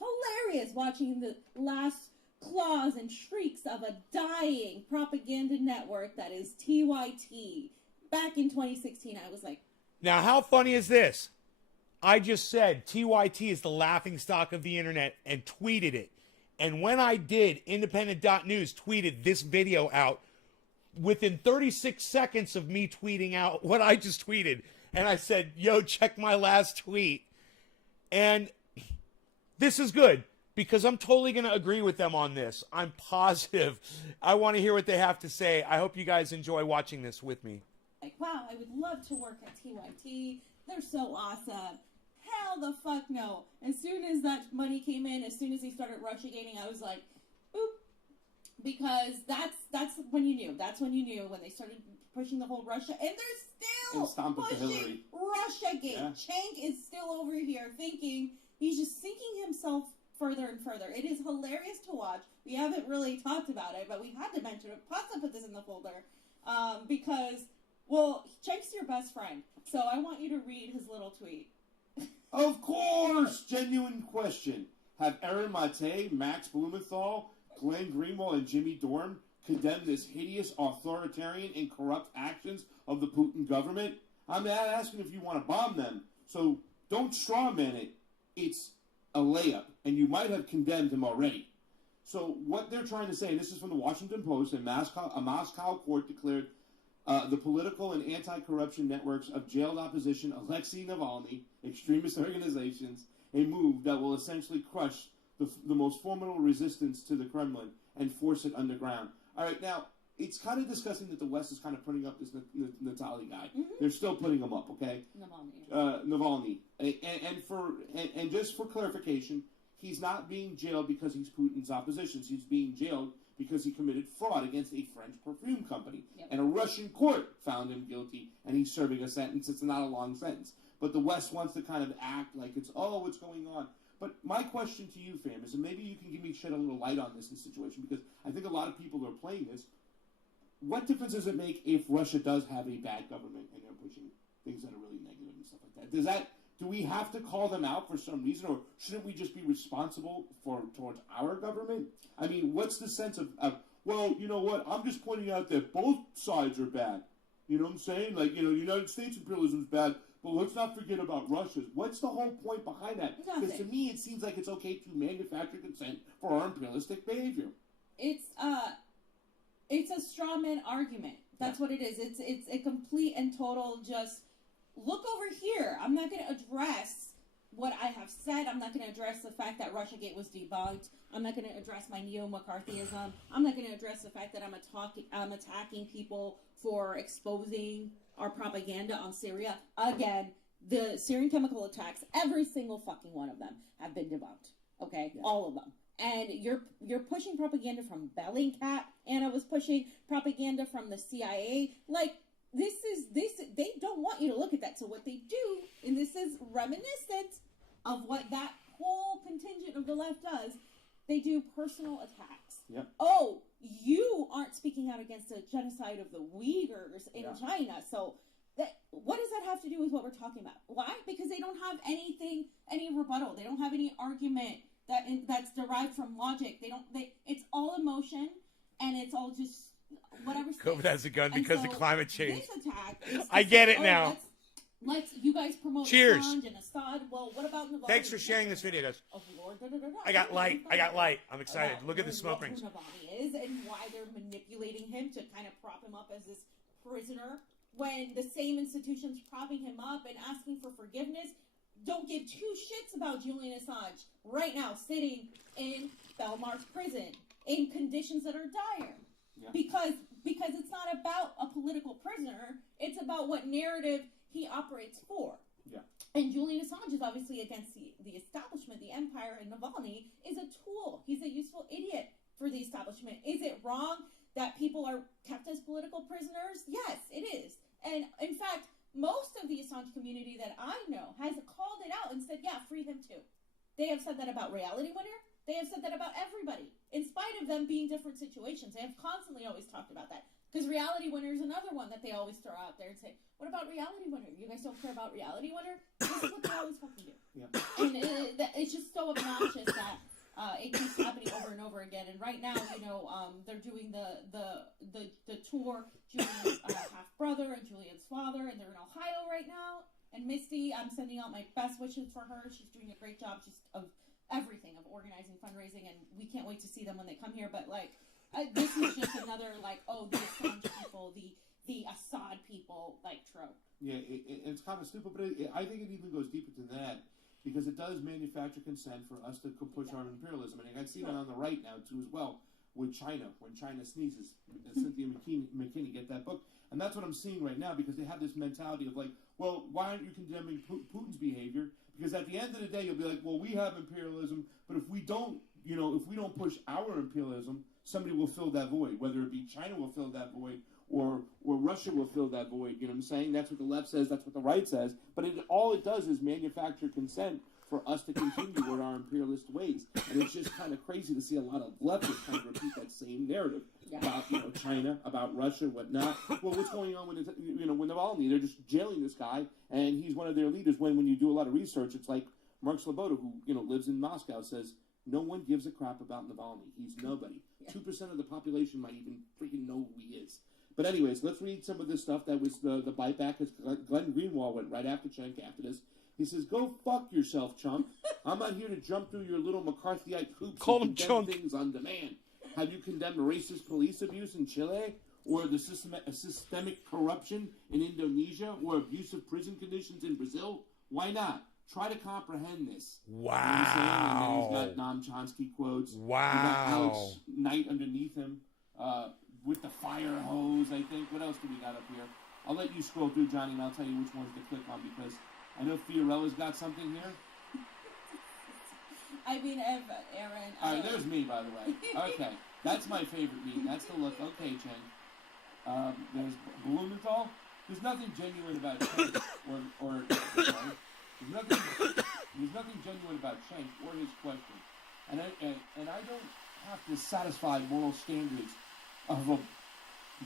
hilarious watching the last claws and shrieks of a dying propaganda network that is TYT. Back in 2016, I was like... Now, how funny is this? I just said TYT is the laughing stock of the internet and tweeted it. And when I did, Independent.News tweeted this video out within 36 seconds of me tweeting out what I just tweeted. And I said, yo, check my last tweet. And this is good, because I'm totally going to agree with them on this. I'm positive. I want to hear what they have to say. I hope you guys enjoy watching this with me. Like, wow, I would love to work at TYT. They're so awesome. Hell the fuck no. As soon as that money came in, as soon as he started Russiagating, I was like, boop. Because that's when you knew. That's when you knew, when they started pushing the whole Russia. And they're still pushing Russiagate. Yeah. Cenk is still over here thinking he's just sinking himself further and further. It is hilarious to watch. We haven't really talked about it, but we had to mention it. Pasta put this in the folder because, well, Cenk's your best friend. So I want you to read his little tweet. Of course! Genuine question. Have Aaron Mate, Max Blumenthal, Glenn Greenwald, and Jimmy Dorn condemned this hideous, authoritarian, and corrupt actions of the Putin government? I'm not asking if you want to bomb them, so don't strawman it. It's a layup, and you might have condemned him already. So what they're trying to say, and this is from the Washington Post, a Moscow court declared the political and anti-corruption networks of jailed opposition Alexei Navalny, extremist organizations, a move that will essentially crush the most formidable resistance to the Kremlin and force it underground. All right, now, it's kind of disgusting that the West is kind of putting up this Natalny guy. Mm-hmm. They're still putting him up, okay? Navalny. And just for clarification, he's not being jailed because he's Putin's opposition. He's being jailed because he committed fraud against a French perfume company. Yep. And a Russian court found him guilty, and he's serving a sentence. It's not a long sentence. But the West wants to kind of act like it's, oh, what's going on? But my question to you, fam, is, and maybe you can shed a little light on this situation, because I think a lot of people are playing this. What difference does it make if Russia does have a bad government and they're pushing things that are really negative and stuff like that? Do we have to call them out for some reason, or shouldn't we just be responsible towards our government? I mean, what's the sense of well, you know what? I'm just pointing out that both sides are bad. You know what I'm saying? Like, you know, the United States imperialism is bad, but let's not forget about Russia's. What's the whole point behind that? Because to me, it seems like it's okay to manufacture consent for our imperialistic behavior. It's a straw man argument. That's what it is. It's a complete and total just look over here. I'm not going to address what I have said. I'm not going to address the fact that Russiagate was debunked. I'm not going to address my neo-McCarthyism. I'm not going to address the fact that I'm attacking people for exposing our propaganda on Syria. Again, the Syrian chemical attacks, every single fucking one of them have been debunked. Okay? Yeah. All of them. And you're pushing propaganda from Bellingcat. Anna was pushing propaganda from the CIA. Like, this they don't want you to look at that. So what they do, and this is reminiscent of what that whole contingent of the left does, they do personal attacks. Yep. Oh, you aren't speaking out against the genocide of the Uyghurs in Yeah. China. So what does that have to do with what we're talking about? Why? Because they don't have any rebuttal. They don't have any argument that's derived from logic. It's all emotion, and it's all just whatever. COVID has a gun And because so of climate change. This attack is I get it oh, now. Let's you guys promote Cheers. Assange and Assad. Well, what about Navalny? Thanks for sharing this video, guys. Of Lord, da, da, da, da. I got light. I'm excited. About Look at the smoke who rings. Navalny is and why they're manipulating him to kind of prop him up as this prisoner when the same institutions propping him up and asking for forgiveness don't give two shits about Julian Assange right now sitting in Belmarsh prison in conditions that are dire. Yeah. Because it's not about a political prisoner, it's about what narrative he operates for. Yeah. And Julian Assange is obviously against the establishment, the empire, and Navalny is a tool. He's a useful idiot for the establishment. Is it wrong that people are kept as political prisoners? Yes, it is. And in fact, most of the Assange community that I know has called it out and said, yeah, free him too. They have said that about Reality Winner. They have said that about everybody. In spite of them being different situations, they have constantly always talked about that. Because Reality Winner is another one that they always throw out there and say, what about Reality Winner? You guys don't care about Reality Winner? This is what they always fucking do. Yeah. And it's just so obnoxious that it keeps happening over and over again. And right now, they're doing the tour, Julian's half brother and Julian's father, and they're in Ohio right now. And Misty, I'm sending out my best wishes for her. She's doing a great job just of everything, of organizing, fundraising, and we can't wait to see them when they come here. But this is just another the Assange people, the Assad people trope. Yeah, it's kind of stupid, but I think it even goes deeper than that because it does manufacture consent for us to push our imperialism. And I see that on the right now, too, as well, with China. When China sneezes, Cynthia McKinney, get that book. And that's what I'm seeing right now because they have this mentality of well, why aren't you condemning Putin's behavior? Because at the end of the day, you'll be like, well, we have imperialism, but if we don't push our imperialism, somebody will fill that void, whether it be China will fill that void or Russia will fill that void. You know what I'm saying? That's what the left says. That's what the right says. But all it does is manufacture consent for us to continue with our imperialist ways. And it's just kind of crazy to see a lot of leftists kind of repeat that same narrative about China, about Russia, whatnot. Well, what's going on with Navalny? They're just jailing this guy, and he's one of their leaders. When you do a lot of research, it's like Mark Sloboda, who lives in Moscow, says no one gives a crap about Navalny. He's nobody. 2% of the population might even freaking know who he is. But anyways, let's read some of this stuff that was the bite back. Glenn Greenwald went right after Cenk after this. He says, go fuck yourself, chump. I'm not here to jump through your little McCarthyite hoops Call him and condemn chunk. things on demand. Have you condemned racist police abuse in Chile? Or the systemic corruption in Indonesia? Or abusive prison conditions in Brazil? Why not? Try to comprehend this. Wow. And then he's got Noam Chomsky quotes. Wow. We got Alex Knight underneath him with the fire hose, I think. What else do we got up here? I'll let you scroll through, Johnny, and I'll tell you which ones to click on because I know Fiorella's got something here. I mean, Aaron. All right, there's me, by the way. Okay, that's my favorite meme. That's the look. Okay, Chen. There's Blumenthal. There's nothing genuine about Chen there's nothing genuine about Chen or his question. And I don't have to satisfy moral standards of a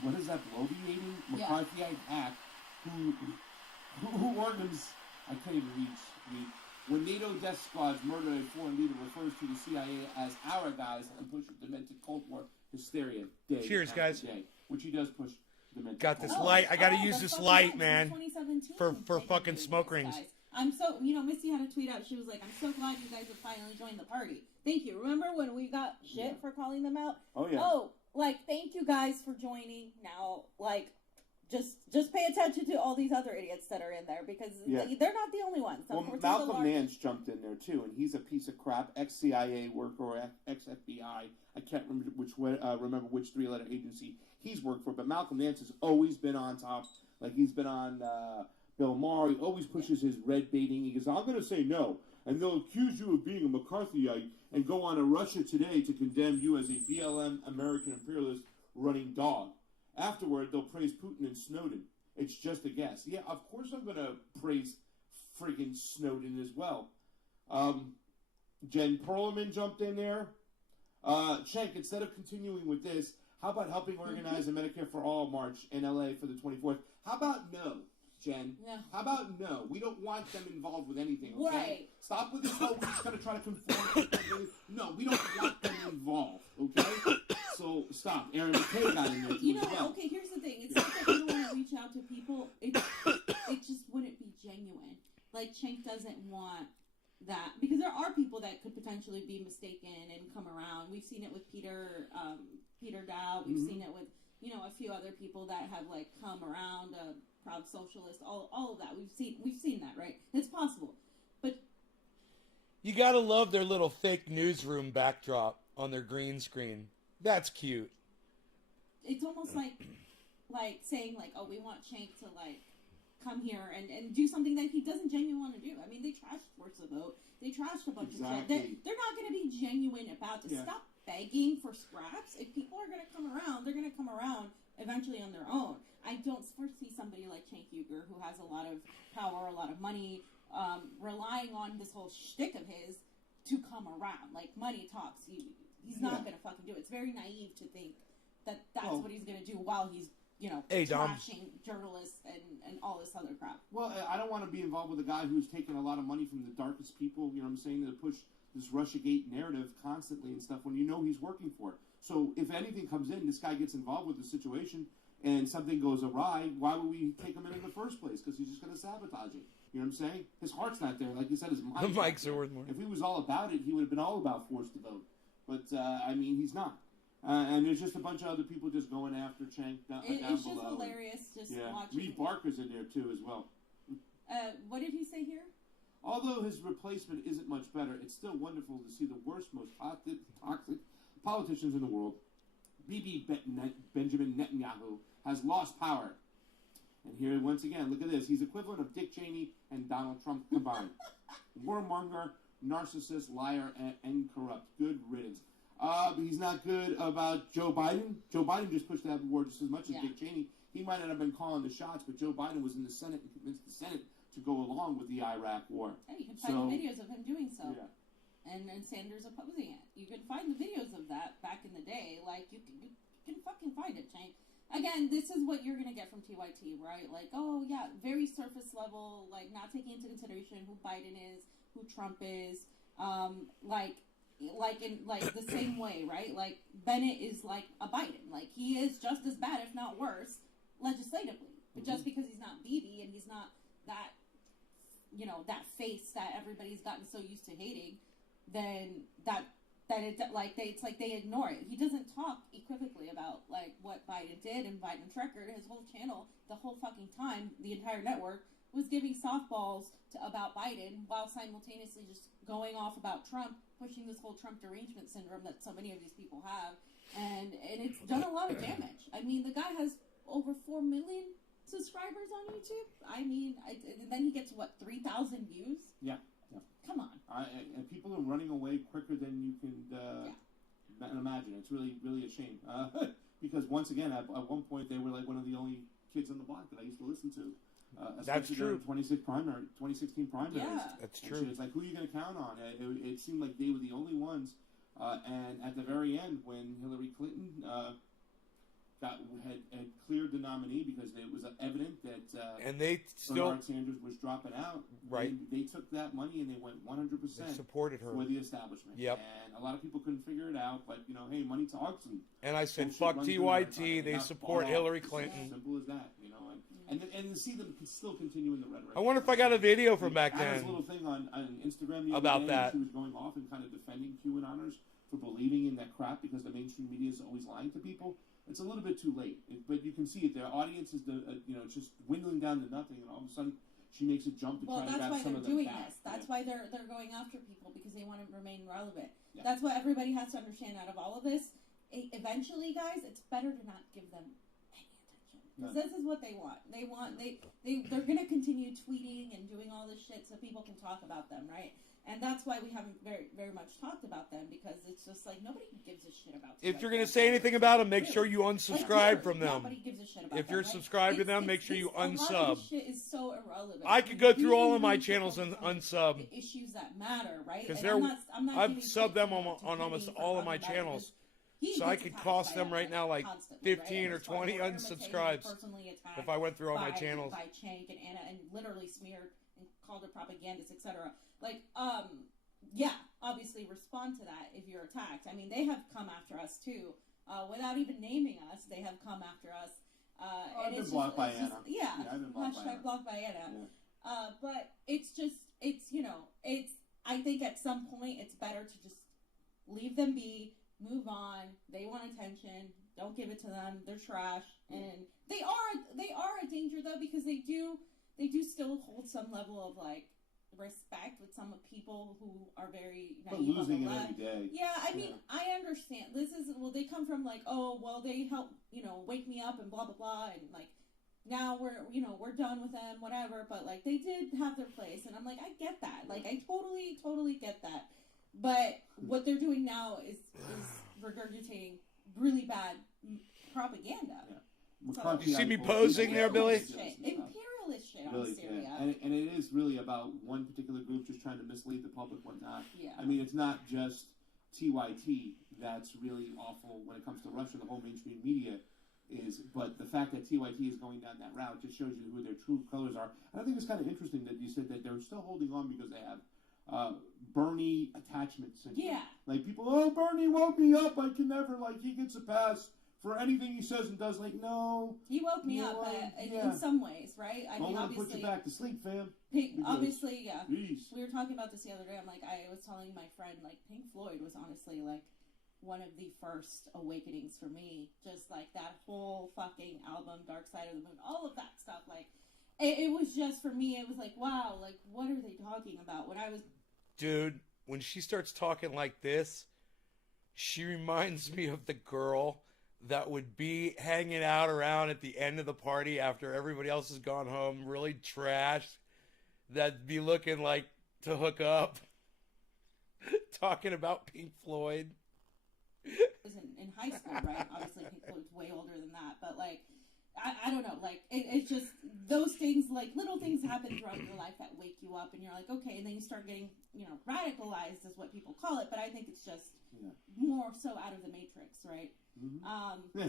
what is that bloviating McCarthyite hack who orders I can't even read. When NATO death squads murder a foreign leader refers to the CIA as our guys and pushes demented Cold War hysteria day Cheers, after guys. day, which he does push demented. Got this Cold War. light. I got to use that's this fucking light, right, man. 2017. For They fucking didn't do smoke this, rings. guys. I'm so, Misty had a tweet out. She was like, I'm so glad you guys have finally joined the party. Thank you. Remember when we got shit for calling them out? Oh yeah. Oh, thank you guys for joining. Now, just pay attention to all these other idiots that are in there because Yeah. they're not the only ones. Well, Unfortunately, the Malcolm large- Nance jumped in there too, and he's a piece of crap, ex-CIA worker or ex-FBI. I can't remember which three-letter agency he's worked for, but Malcolm Nance has always been on top. Like he's been on Bill Maher. He always pushes his red baiting. He goes, "I'm going to say no, and they'll accuse you of being a McCarthyite and go on to Russia Today to condemn you as a BLM American imperialist running dog. Afterward, they'll praise Putin and Snowden. It's just a guess." Yeah, of course I'm going to praise friggin' Snowden as well. Jen Perlman jumped in there. Cenk, instead of continuing with this, how about helping organize a Medicare for All march in LA for the 24th? How about no, Jen? Yeah. How about no? We don't want them involved with anything, okay? Right. Stop with this whole, we're just going to try to conform. No, we don't want them involved, okay? So stop. Aaron McKay got in there too You know, as well. okay, here's the thing. It's not that you don't want to reach out to people. It just wouldn't be genuine. Like, Cenk doesn't want that. Because there are people that could potentially be mistaken and come around. We've seen it with Peter Dow. We've seen it with, a few other people that have, like, come around, Proud Socialist, all of that. We've seen that, right? It's possible. But You gotta love their little fake newsroom backdrop on their green screen. That's cute. it's almost like saying, like, oh, we want Cenk to, like, come here and do something that he doesn't genuinely want to do. I mean, they trashed Force the Vote. They trashed a bunch of shit. They're not going to be genuine about it. Yeah. Stop begging for scraps. If people are going to come around, they're going to come around eventually on their own. I don't foresee somebody like Cenk Uygur, who has a lot of power, a lot of money, relying on this whole shtick of his to come around. Like, money talks. He's not going to fucking do it. It's very naive to think that that's what he's going to do while he's, Hey, Dom. trashing journalists and all this other crap. Well, I don't want to be involved with a guy who's taking a lot of money from the darkest people, you know what I'm saying, to push this Russiagate narrative constantly and stuff when you know he's working for it. So if anything comes in, this guy gets involved with the situation and something goes awry, why would we take him in the first place? Because he's just going to sabotage it. You know what I'm saying? His heart's not there. Like you said, his mind's The not mics there. are worth more. If he was all about it, he would have been all about Force the Vote. But, I mean, he's not. And there's just a bunch of other people just going after Cenk down It's below. just hilarious just Yeah, watching. Reed Barker's in there too as well. What did he say here? Although his replacement isn't much better, it's still wonderful to see the worst, most toxic politicians in the world. Benjamin Netanyahu has lost power. And here, once again, look at this. He's equivalent of Dick Cheney and Donald Trump combined. Warmonger, narcissist, liar, and corrupt. Good riddance. But he's not good about Joe Biden. Joe Biden just pushed that board just as much as Dick Cheney. He might not have been calling the shots, but Joe Biden was in the Senate and convinced the Senate to go along with the Iraq war. Hey, you can find the videos of him doing so. Yeah. And Sanders opposing it. You can find the videos of that back in the day. Like, you can fucking find it, Cenk. Again, this is what you're going to get from TYT, right? Like, oh, yeah, very surface level, like, not taking into consideration who Biden is, who Trump is, like in the same way, right? Like, Bennett is like a Biden. Like, he is just as bad, if not worse, legislatively. But just because he's not Bibi and he's not that, that face that everybody's gotten so used to hating, then it's like they ignore it. He doesn't talk equivocally about, like, what Biden did and Biden's record. His whole channel, the whole fucking time, the entire network, was giving softballs about Biden while simultaneously just going off about Trump, pushing this whole Trump derangement syndrome that so many of these people have. And it's done a lot of damage. I mean, the guy has over 4 million subscribers on YouTube. I mean, and then he gets, 3,000 views? Yeah. Come on. And people are running away quicker than you can imagine. It's really, really a shame. Because once again, at one point, they were like one of the only kids on the block that I used to listen to. That's true. 2016 primaries. Yeah. That's And true. shit. It's like, who are you going to count on? It seemed like they were the only ones. And at the very end, when Hillary Clinton had cleared the nominee because it was evident that And they still Bernard Sanders was dropping out, Right. They took that money and they went 100% supported her. for the establishment. Yep. And a lot of people couldn't figure it out, but hey, money talks, and And I said, bullshit fuck runs in TYT. there. They Not support bought Hillary off. Clinton. It's simple as that, and to see them still continue in the rhetoric. I wonder if I got a video from back Anna's then. little thing on Instagram the About other day, that. she was going off and kind of defending QAnoners for believing in that crap because the mainstream media is always lying to people, it's a little bit too late. But you can see it. Their audience is, just dwindling down to nothing, and all of a sudden she makes a jump to Well, try to that's grab why some they're of them doing back. this. That's why they're going after people, because they want to remain relevant. Yeah. That's what everybody has to understand out of all of this. Eventually, guys, it's better to not give them any attention, because this is what they want. They're going to continue tweeting and doing all this shit so people can talk about them, right? And that's why we haven't very, very much talked about them, because it's just like nobody gives a shit about them. If you're going to say anything about them, make sure you unsubscribe from them. Nobody gives a shit about If them, you're right? subscribed to them, make sure you A lot of unsub. this shit is so irrelevant. I could go through all of my Really channels and focus on unsub. the issues that matter, right? Because And I'm not I've giving subbed shit them to on Jimmy almost for all of my talking about it, channels. because So he I gets could attacked cost by them right that now like constantly, 15 right? or That's why 20 Laura Mateo was unsubscribes personally attacked if I went through all my by channels. Chank and Anna, and literally smeared and called her propagandist, etc. Like, yeah, obviously respond to that if you're attacked. I mean, they have come after us too, without even naming us. They have come after us. I've And been it's blocked by just, Anna. yeah, I've been blocked by Anna. hashtag blocked by Anna. Yeah. But it's I think at some point it's better to just leave them be, move on. They want attention. Don't give it to them. They're trash, and they are a danger though, because they do still hold some level of like respect with some people who are very But naive on losing the it left. every day. Yeah, I mean, I understand. They come from like, oh, well, they help, wake me up and blah, blah, blah. And like, now we're done with them, whatever. But like, they did have their place. And I'm like, I get that. Like, I totally, totally get that. But what they're doing now is regurgitating really bad propaganda. Yeah. So- McCarthy You see me article- posing there, Billy? Imperialist shit on Really, Syria. yeah. And it is really about one particular group just trying to mislead the public, whatnot. Yeah. I mean, it's not just TYT that's really awful when it comes to Russia. The whole mainstream media is, but the fact that TYT is going down that route just shows you who their true colors are. And I think it's kind of interesting that you said that they're still holding on because they have Bernie attachment syndrome. Yeah. Like people, oh, Bernie woke me up. I can never, like, he gets a pass for anything he says and does. Like, no. He woke me No, up yeah. in some ways, right? I I'm mean, gonna put obviously, you back to sleep, fam. Pink, because- obviously, yeah. Jeez. We were talking about this the other day. I was telling my friend, like, Pink Floyd was honestly, like, one of the first awakenings for me. Just, like, that whole fucking album, Dark Side of the Moon, all of that stuff. Like, it was just, for me, it was like, wow, like, what are they talking about? When I was... Dude, when she starts talking like this, she reminds me of the girl that would be hanging out around at the end of the party after everybody else has gone home, really trashed, that'd be looking like to hook up, talking about Pink Floyd. was in high school, right? Obviously, Pink Floyd's way older than that, but like, I don't know, like, it's just those things, like, little things happen throughout your life that wake you up, and you're like, okay, and then you start getting, radicalized is what people call it, but I think it's just more so out of the matrix, right? Mm-hmm. But-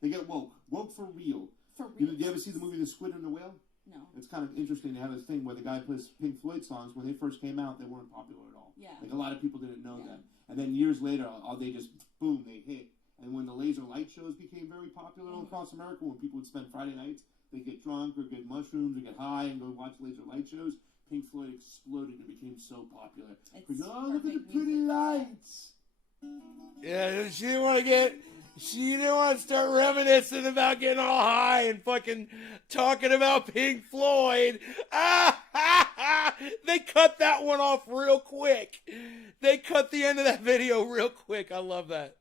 they get woke for real. For You, real. you ever see the movie The Squid and the Whale? No. It's kind of interesting. They have this thing where the guy plays Pink Floyd songs. When they first came out, they weren't popular at all. Yeah. Like, a lot of people didn't know Yeah. that. And then years later, they just, boom, they hit. And when the laser light shows became very popular all across America, when people would spend Friday nights, they'd get drunk or get mushrooms or get high and go watch laser light shows, Pink Floyd exploded and became so popular. It's Because, oh, look at the perfect pretty music. lights. Yeah, she didn't want to start reminiscing about getting all high and fucking talking about Pink Floyd. They cut that one off real quick. They cut the end of that video real quick. I love that.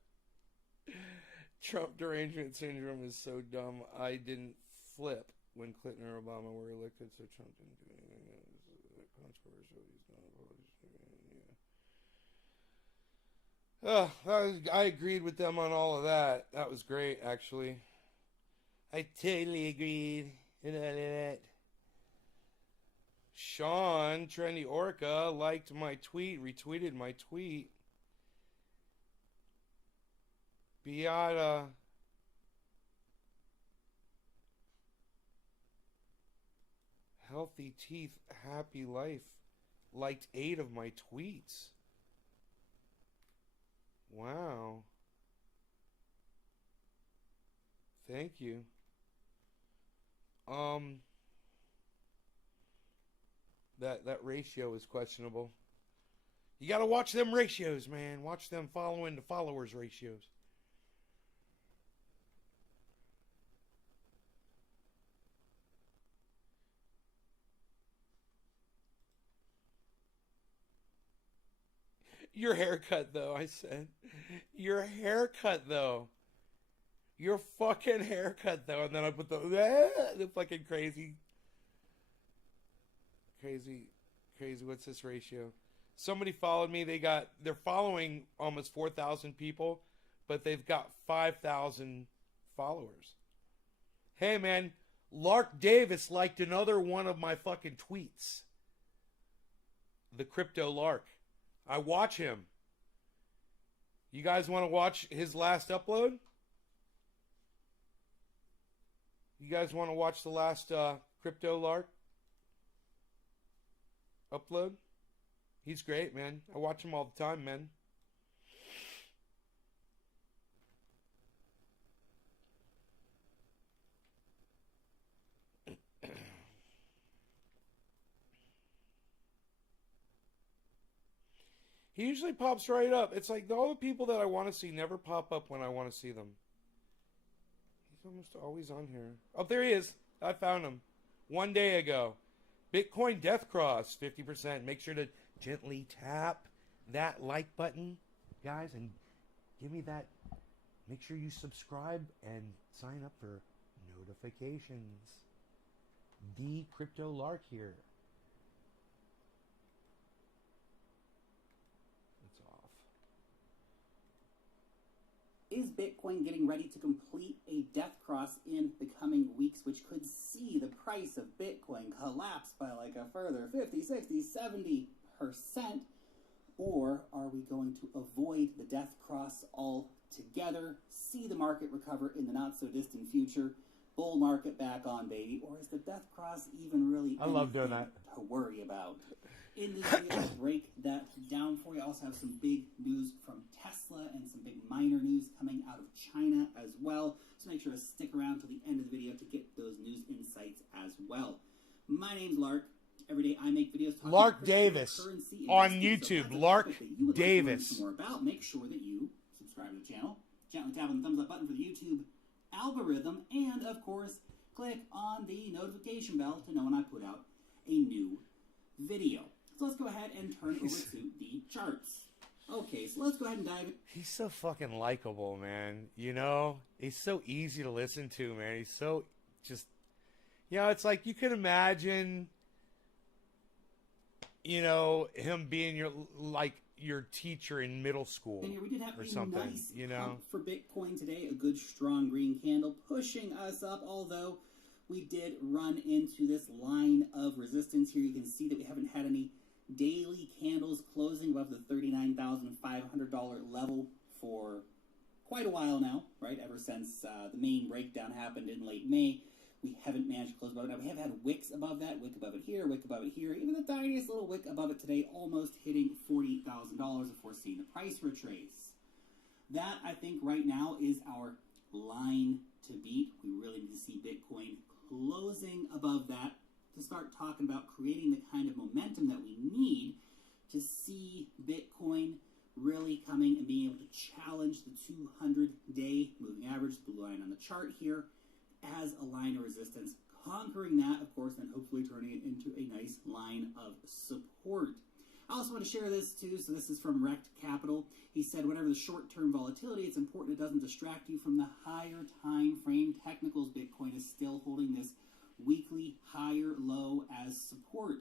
Trump derangement syndrome is so dumb. I didn't flip when Clinton or Obama were elected, so Trump didn't do anything. It was controversial. He's not opposed. I agreed with them on all of that. That was great, actually. I totally agreed. Sean, Trendy Orca, liked my tweet, retweeted my tweet. Beata. Healthy teeth, happy life. Liked 8 of my tweets. Wow. Thank you. That ratio is questionable. You got to watch them ratios, man. Watch them following to followers ratios. Your haircut, though, I said. Your haircut, though. Your fucking haircut, though. And then I put the fucking crazy, what's this ratio? Somebody followed me. They're following almost 4,000 people, but they've got 5,000 followers. Hey, man, Lark Davis liked another one of my fucking tweets. The Crypto Lark. I watch him. You guys want to watch his last upload? You guys want to watch the last Crypto Lark upload? He's great, man. I watch him all the time, man. He usually pops right up. It's like all the people that I want to see never pop up when I want to see them. He's almost always on here. Oh, there he is. I found him. 1 day ago. Bitcoin Death Cross, 50%. Make sure to gently tap that like button, guys, and give me that. Make sure you subscribe and sign up for notifications. The Crypto Lark here. Is Bitcoin getting ready to complete a death cross in the coming weeks, which could see the price of Bitcoin collapse by like a further 50, 60, 70%? Or are we going to avoid the death cross altogether, see the market recover in the not-so-distant future, bull market back on, baby? Or is the death cross even really I love doing that. to worry about? In this video, I'll break that down for you. I also have some big news from Tesla and some big miner news coming out of China as well. So make sure to stick around till the end of the video to get those news insights as well. My name's Lark. Every day I make videos talking Lark about Davis cryptocurrency on investing. So YouTube. if that's a Lark topic that you would like to learn Davis. more about, make sure that you subscribe to the channel. Gently tap on the thumbs up button for the YouTube algorithm. And, of course, click on the notification bell to know when I put out a new video. So let's go ahead and turn over to the charts. Okay, so let's go ahead and dive in. He's so fucking likable, man. You know? He's so easy to listen to, man. He's so just... You know, it's like you can imagine, you know, him being your teacher in middle school And here we did have or a something, nice you know? pump for Bitcoin today. A good strong green candle pushing us up, although we did run into this line of resistance here. You can see that we haven't had any daily candles closing above the $39,500 level for quite a while now, right? Ever since the main breakdown happened in late May, we haven't managed to close above it. Now, we have had wicks above that, wick above it here, wick above it here. Even the tiniest little wick above it today, almost hitting $40,000 before seeing the price retrace. That, I think, right now is our line to beat. We really need to see Bitcoin closing above that to start talking about creating the kind of momentum that we need to see Bitcoin really coming and being able to challenge the 200-day moving average, the blue line on the chart here, as a line of resistance, conquering that, of course, and hopefully turning it into a nice line of support. I also want to share this too, so this is from Rect Capital. He said, whatever the short-term volatility, it's important it doesn't distract you from the higher time frame technicals. Bitcoin is still holding this weekly higher low as support.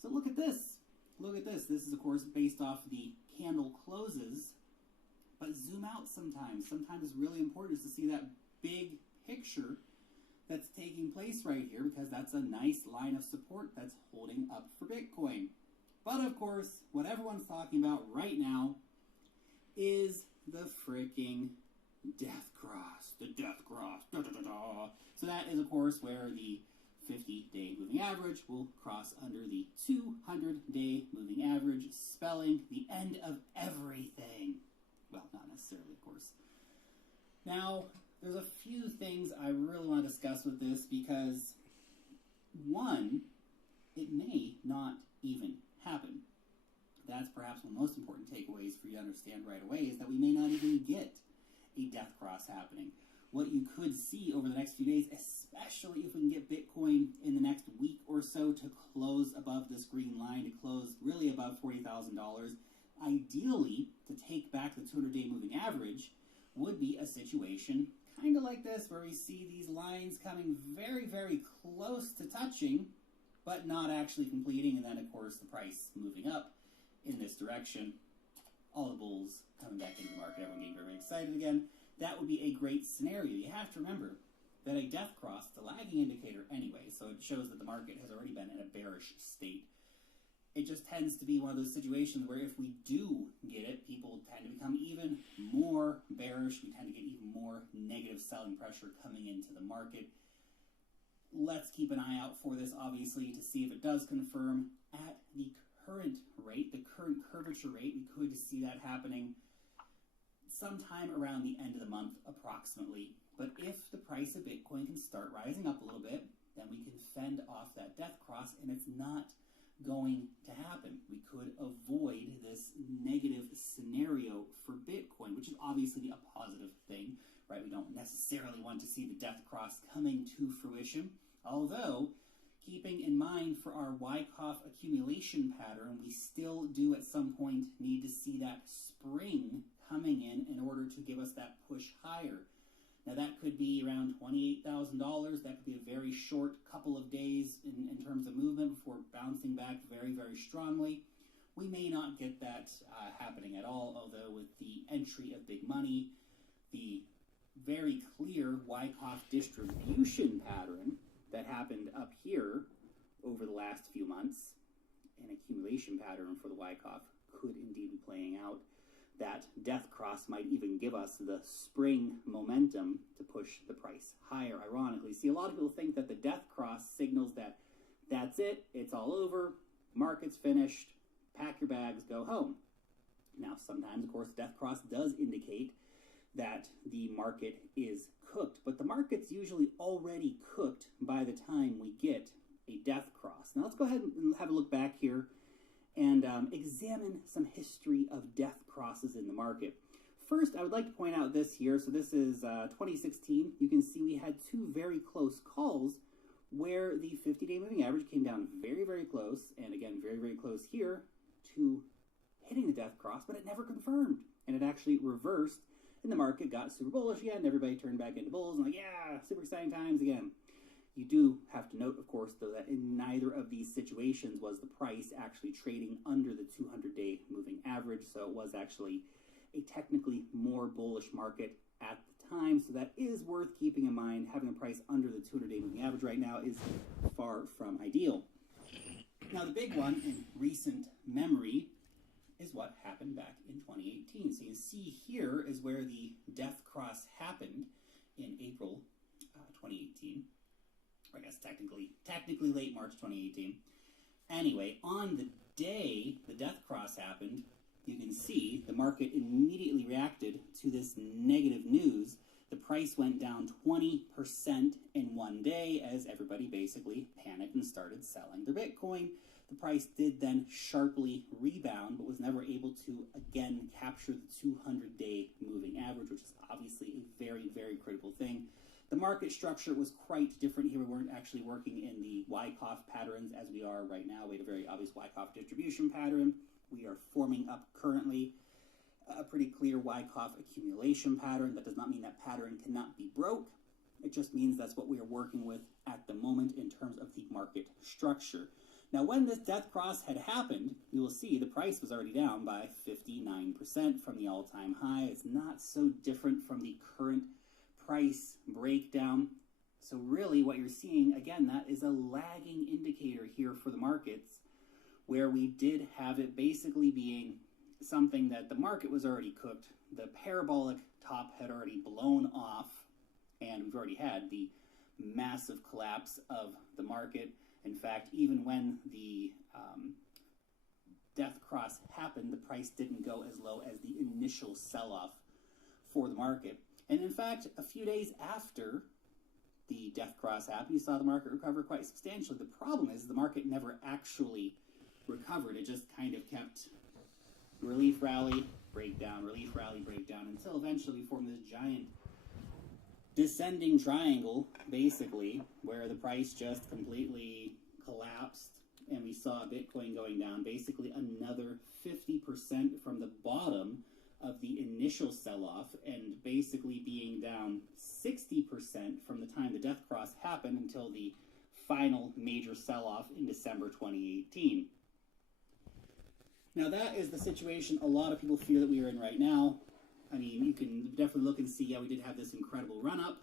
So look at this. Look at this. This is, of course, based off the candle closes, but zoom out sometimes. Sometimes it's really important to see that big picture that's taking place right here, because that's a nice line of support that's holding up for Bitcoin. But of course, what everyone's talking about right now is the freaking death cross. The death cross. Da, da, da, da. So that is, of course, where the 50-day moving average will cross under the 200-day moving average, spelling the end of everything. Well, not necessarily, of course. Now, there's a few things I really want to discuss with this because, one, it may not even happen. that's perhaps one of the most important takeaways for you to understand right away, is that we may not even get a death cross happening. What you could see over the next few days, especially if we can get Bitcoin in the next week or so to close above this green line, to close really above $40,000, ideally to take back the 200-day moving average, would be a situation kind of like this, where we see these lines coming very, very close to touching, but not actually completing, and then, of course, the price moving up in this direction. All the bulls coming back into the market, everyone getting very excited again. That would be a great scenario. You have to remember that a death cross, the lagging indicator anyway, so it shows that the market has already been in a bearish state. It just tends to be one of those situations where if we do get it, people tend to become even more bearish. We tend to get even more negative selling pressure coming into the market. Let's keep an eye out for this, obviously, to see if it does confirm at the current rate, the current curvature rate. We could see that happening sometime around the end of the month, approximately. But if the price of Bitcoin can start rising up a little bit, then we can fend off that death cross, and it's not going to happen. We could avoid this negative scenario for Bitcoin, which is obviously a positive thing, right? We don't necessarily want to see the death cross coming to fruition, although keeping in mind for our Wyckoff accumulation pattern, we still do at some point need to see that spring coming in order to give us that push higher. Now that could be around $28,000. That could be a very short couple of days in terms of movement before bouncing back very, very strongly. We may not get that happening at all, although with the entry of big money, the very clear Wyckoff distribution pattern that happened up here over the last few months, an accumulation pattern for the Wyckoff could indeed be playing out. That death cross might even give us the spring momentum to push the price higher, ironically. See, a lot of people think that the death cross signals that that's it, it's all over, market's finished, pack your bags, go home. Now, sometimes, of course, death cross does indicate that the market is cooked, but the market's usually already cooked by the time we get a death cross. Now, let's go ahead and have a look back here and examine some history of death crosses in the market. First, I would like to point out this here. So this is 2016. You can see we had two very close calls where the 50-day moving average came down very, very close, and again, very, very close here to hitting the death cross, but it never confirmed, and it actually reversed, and the market got super bullish again, and everybody turned back into bulls, and like, yeah, super exciting times again. You do have to note, of course, though, that in neither of these situations was the price actually trading under the 200-day moving average, so it was actually a technically more bullish market at the time, so that is worth keeping in mind. Having a price under the 200-day moving average right now is far from ideal. Now, the big one in recent memory is what happened back in 2018. So you can see here is where the death cross happened in April 2018. I guess technically late March 2018. Anyway, on the day the death cross happened, you can see the market immediately reacted to this negative news. The price went down 20% in one day as everybody basically panicked and started selling their Bitcoin. The price did then sharply rebound, but was never able to again capture the 200-day moving average, which is obviously a very, very critical thing. The market structure was quite different here. We weren't actually working in the Wyckoff patterns as we are right now. We had a very obvious Wyckoff distribution pattern. We are forming up currently a pretty clear Wyckoff accumulation pattern. That does not mean that pattern cannot be broke. It just means that's what we are working with at the moment in terms of the market structure. Now, when this death cross had happened, you will see the price was already down by 59% from the all-time high. It's not so different from the current price breakdown. So really what you're seeing, again, that is a lagging indicator here for the markets, where we did have it basically being something that the market was already cooked. The parabolic top had already blown off, and we've already had the massive collapse of the market. In fact, even when the death cross happened, the price didn't go as low as the initial sell-off for the market. And in fact, a few days after the death cross happened, you saw the market recover quite substantially. The problem is the market never actually recovered. It just kind of kept relief rally, breakdown, relief rally, breakdown, until eventually we form this giant descending triangle, basically, where the price just completely collapsed, and we saw Bitcoin going down basically another 50% from the bottom of the initial sell-off, and basically being down 60% from the time the death cross happened until the final major sell-off in December 2018. Now that is the situation a lot of people fear that we are in right now. I mean, you can definitely look and see, yeah, we did have this incredible run-up,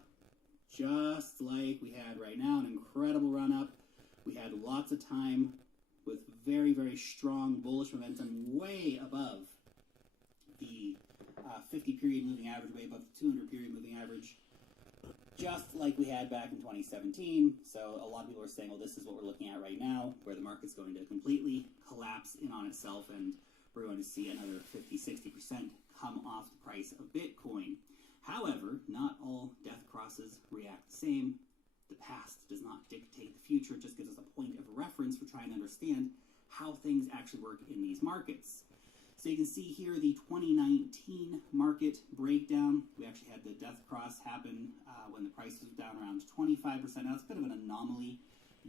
just like we had right now, an incredible run-up. We had lots of time with very, very strong bullish momentum, way above the 50-period moving average, way above the 200-period moving average, just like we had back in 2017. So a lot of people are saying, well, this is what we're looking at right now, where the market's going to completely collapse in on itself, and we're going to see another 50-60% come off the price of Bitcoin. However, not all death crosses react the same. The past does not dictate the future. It just gives us a point of reference for trying to understand how things actually work in these markets. So you can see here the 2019 market breakdown. We actually had the death cross happen when the price was down around 25%. Now it's a bit of an anomaly,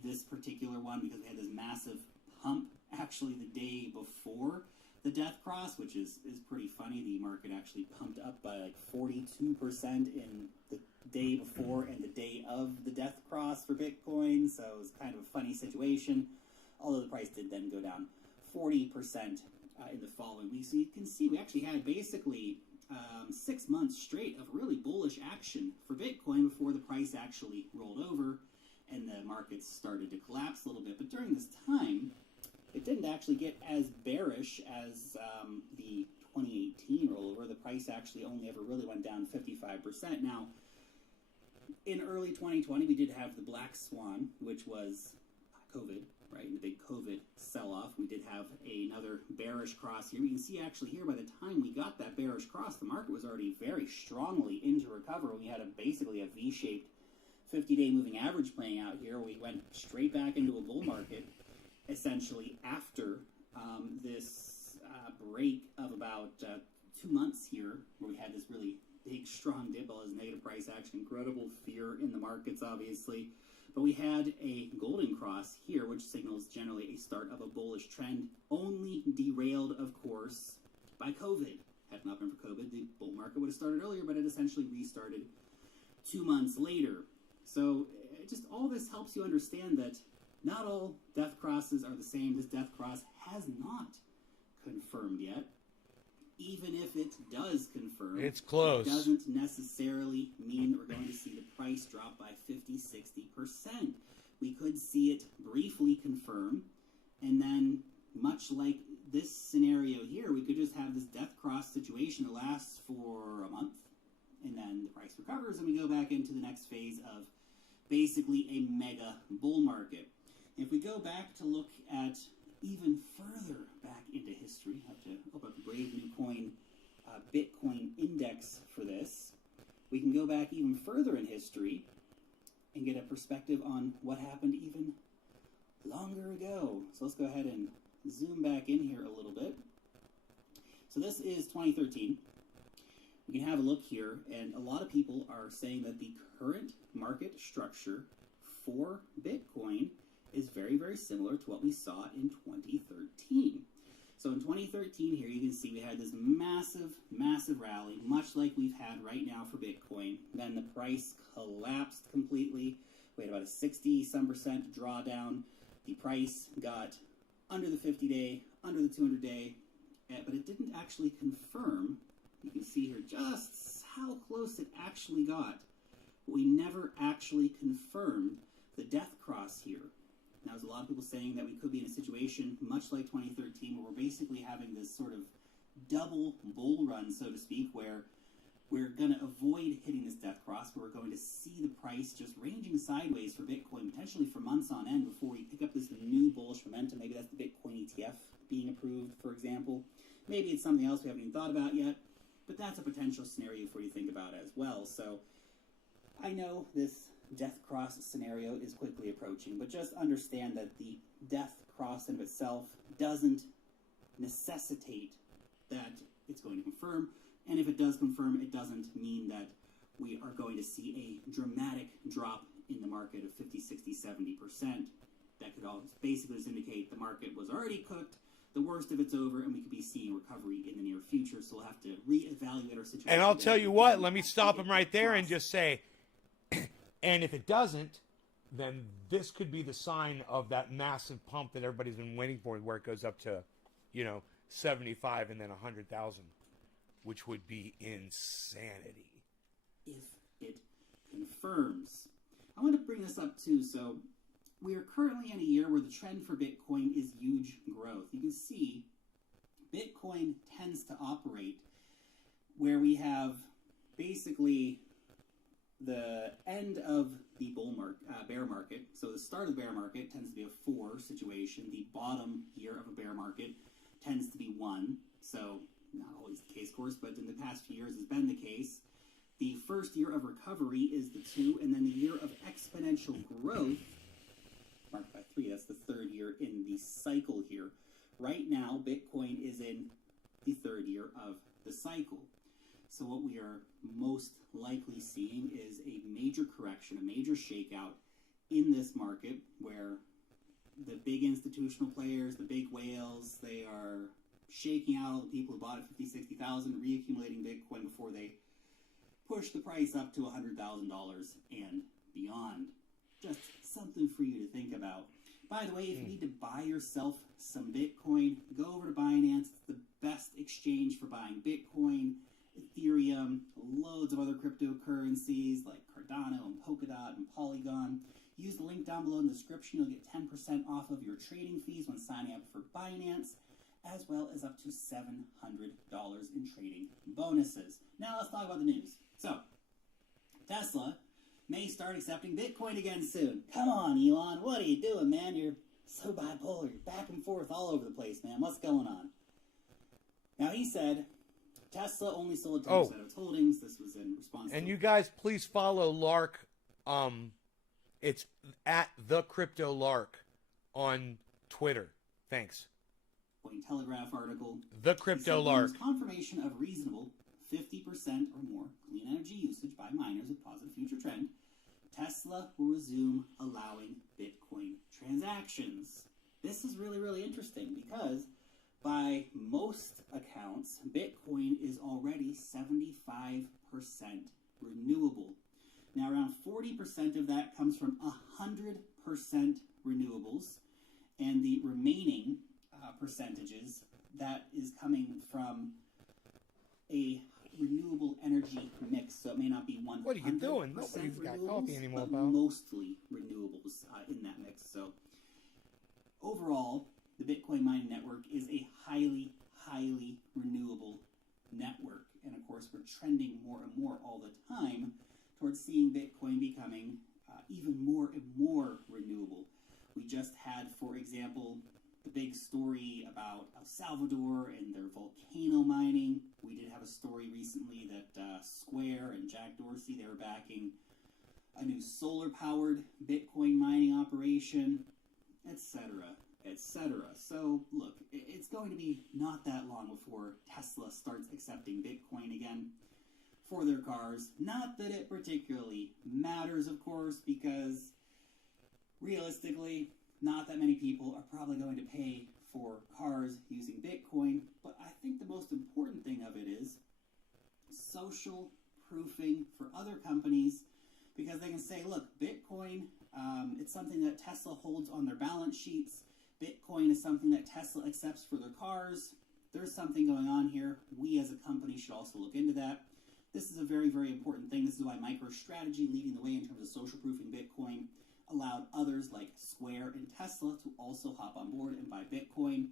this particular one, because we had this massive pump actually the day before the death cross, which is pretty funny. The market actually pumped up by like 42% in the day before and the day of the death cross for Bitcoin, so it was kind of a funny situation, although the price did then go down 40% in the following week. So you can see we actually had basically 6 months straight of really bullish action for Bitcoin before the price actually rolled over and the markets started to collapse a little bit. But during this time, it didn't actually get as bearish as the 2018 rollover. The price actually only ever really went down 55%. Now, in early 2020, we did have the black swan, which was COVID, right? The big COVID sell-off. We did have another bearish cross here. You can see actually here, by the time we got that bearish cross, the market was already very strongly into recovery. We had basically a V-shaped 50-day moving average playing out here. We went straight back into a bull market, essentially after this break of about 2 months here, where we had this really big, strong dip, all this negative price action, incredible fear in the markets, obviously. But we had a golden cross here, which signals generally a start of a bullish trend, only derailed, of course, by COVID. Had it not been for COVID, the bull market would have started earlier, but it essentially restarted 2 months later. So just all this helps you understand that not all death crosses are the same. This death cross has not confirmed yet. Even if it does confirm, It's close. It doesn't necessarily mean we're going to see the price drop by 50-60%. We could see it briefly confirm, and then much like this scenario here, we could just have this death cross situation that lasts for a month, and then the price recovers, and we go back into the next phase of basically a mega bull market. If we go back to look at even further back into history, I have to open up the Brave New Coin Bitcoin index for this. We can go back even further in history and get a perspective on what happened even longer ago. So let's go ahead and zoom back in here a little bit. So this is 2013. We can have a look here, and a lot of people are saying that the current market structure for Bitcoin is very, very similar to what we saw in 2013. So in 2013 here, you can see we had this massive, massive rally, much like we've had right now for Bitcoin. Then the price collapsed completely. We had about a 60-some% drawdown. The price got under the 50-day, under the 200-day, but it didn't actually confirm. You can see here just how close it actually got. We never actually confirmed the death cross here. Now, there's a lot of people saying that we could be in a situation much like 2013, where we're basically having this sort of double bull run, so to speak, where we're going to avoid hitting this death cross, where we're going to see the price just ranging sideways for Bitcoin, potentially for months on end, before we pick up this new bullish momentum. Maybe that's the Bitcoin ETF being approved, for example. Maybe it's something else we haven't even thought about yet, but that's a potential scenario for you to think about as well. So I know this death cross scenario is quickly approaching, but just understand that the death cross in of itself doesn't necessitate that it's going to confirm. And if it does confirm, it doesn't mean that we are going to see a dramatic drop in the market of 50, 60, 70%. That could all basically just indicate the market was already cooked, the worst of it's over, and we could be seeing recovery in the near future. So we'll have to reevaluate our situation. And I'll tell you what, let me stop him right there and just say, and if it doesn't, then this could be the sign of that massive pump that everybody's been waiting for, where it goes up to, 75 and then 100,000, which would be insanity. If it confirms. I want to bring this up too. So we are currently in a year where the trend for Bitcoin is huge growth. You can see Bitcoin tends to operate where we have basically the end of the bear market. So the start of the bear market tends to be a 4 situation. The bottom year of a bear market tends to be 1. So not always the case, of course, but in the past few years has been the case. The first year of recovery is the 2, and then the year of exponential growth, marked by 3, that's the third year in the cycle here. Right now, Bitcoin is in the third year of the cycle. So what we are most likely seeing is a major correction, a major shakeout in this market where the big institutional players, the big whales, they are shaking out all the people who bought at 50, 60,000, reaccumulating Bitcoin before they push the price up to $100,000 and beyond. Just something for you to think about. By the way, if you need to buy yourself some Bitcoin, go over to Binance. It's the best exchange for buying Bitcoin, Ethereum, loads of other cryptocurrencies like Cardano and Polkadot and Polygon. Use the link down below in the description. You'll get 10% off of your trading fees when signing up for Binance, as well as up to $700 in trading bonuses. Now let's talk about the news. So, Tesla may start accepting Bitcoin again soon. Come on, Elon. What are you doing, man? You're so bipolar. You're back and forth all over the place, man. What's going on? Now, he said Tesla only sold 10% of its holdings. This was in response And to... you guys, please follow Lark. It's at the Crypto Lark on Twitter. Thanks. Telegraph article. The Crypto Lark. Confirmation of reasonable 50% or more clean energy usage by miners with positive future trend. Tesla will resume allowing Bitcoin transactions. This is really, really interesting because by most accounts, Bitcoin is already 75% renewable. Now, around 40% of that comes from 100% renewables, and the remaining percentages, that is coming from a renewable energy mix. So it may not be 100% What are you doing? Nobody's got coffee anymore, but pal. mostly renewables in that mix. So overall, the Bitcoin mining network is a highly, highly renewable network. And of course, we're trending more and more all the time towards seeing Bitcoin becoming even more and more renewable. We just had, for example, the big story about El Salvador and their volcano mining. We did have a story recently that Square and Jack Dorsey, they were backing a new solar-powered Bitcoin mining operation, etc., etc. So, look, it's going to be not that long before Tesla starts accepting Bitcoin again for their cars. Not that it particularly matters, of course, because realistically, not that many people are probably going to pay for cars using Bitcoin, but I think the most important thing of it is social proofing for other companies, because they can say, look, Bitcoin, it's something that Tesla holds on their balance sheets. Bitcoin is something that Tesla accepts for their cars. There's something going on here. We as a company should also look into that. This is a very, very important thing. This is why MicroStrategy, leading the way in terms of social proofing Bitcoin, allowed others like Square and Tesla to also hop on board and buy Bitcoin.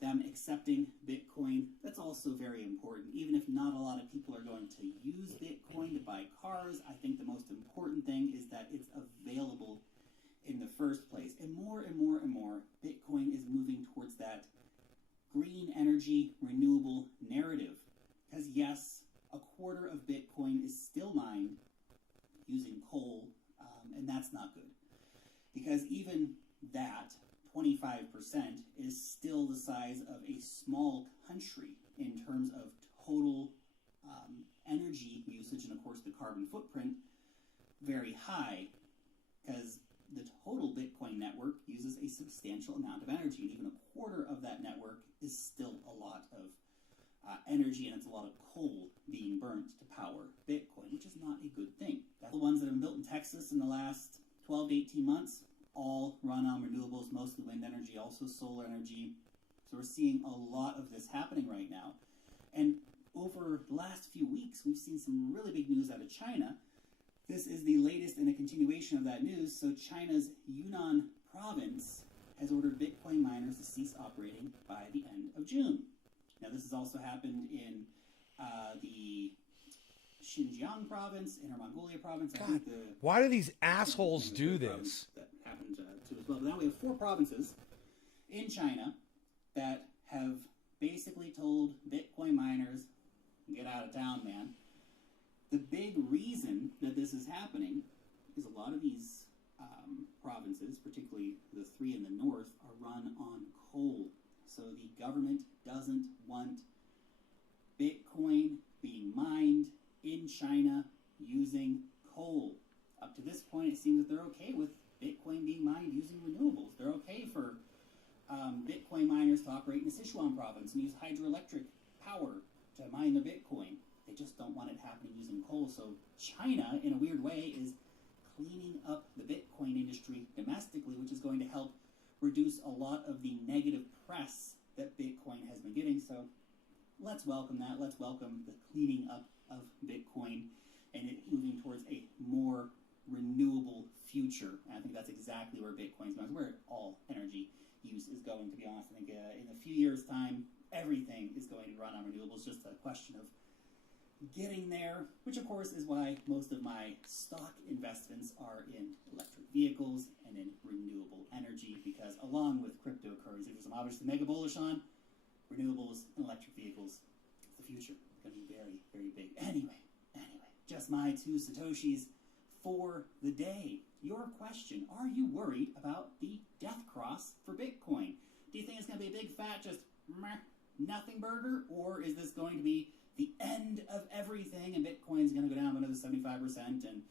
Them accepting Bitcoin, that's also very important. Even if not a lot of people are going to use Bitcoin to buy cars, I think the most important thing is that it's available in the first place. And more and more and more, Bitcoin is moving towards that green energy, renewable narrative. Because yes, a quarter of Bitcoin is still mined using coal, and that's not good. Because even that, 25%, is still the size of a small country. energy usage and, of course, the carbon footprint very high, because the total Bitcoin network uses a substantial amount of energy, and even a quarter of that network is still a lot of energy, and it's a lot of coal being burnt to power Bitcoin, which is not a good thing. The ones that have been built in Texas in the last 12 to 18 months all run on renewables, mostly wind energy, also solar energy. So we're seeing a lot of this happening right now. And over the last few weeks, we've seen some really big news out of China. This is the latest in a continuation of that news. So China's Yunnan province has ordered Bitcoin miners to cease operating by the end of June. Now, this has also happened in the Xinjiang province, Inner Mongolia province. God, why do these assholes do this? That happened to as well. But now we have 4 provinces in China that have basically told Bitcoin miners, get out of town, man. The big reason that this is happening is a lot of these provinces, particularly the 3 in the north, are run on coal. So the government doesn't want Bitcoin being mined in China using coal. Up to this point, it seems that they're okay with Bitcoin being mined using renewables. They're okay for Bitcoin miners to operate in the Sichuan province and use hydroelectric power to mine their Bitcoin. They just don't want it happening using coal. So China, in a weird way, is cleaning up the Bitcoin industry domestically, which is going to help reduce a lot of the negative press that Bitcoin has been getting. So let's welcome that. Let's welcome the cleaning up of Bitcoin and it moving towards a more renewable future. And I think that's exactly where Bitcoin's going, where all energy use is going, to be honest. I think in a few years' time, everything is going to run on renewables. Just a question of getting there, which of course is why most of my stock investments are in electric vehicles and in renewable energy, because along with cryptocurrency, which I'm obviously mega bullish on, renewables and electric vehicles is the future. It's going to be very, very big. Anyway, just my 2 Satoshis for the day. Your question, are you worried about the death cross for Bitcoin? Do you think it's going to be a big fat just nothing burger, or is this going to be the end of everything and Bitcoin's going to go down by another 75% and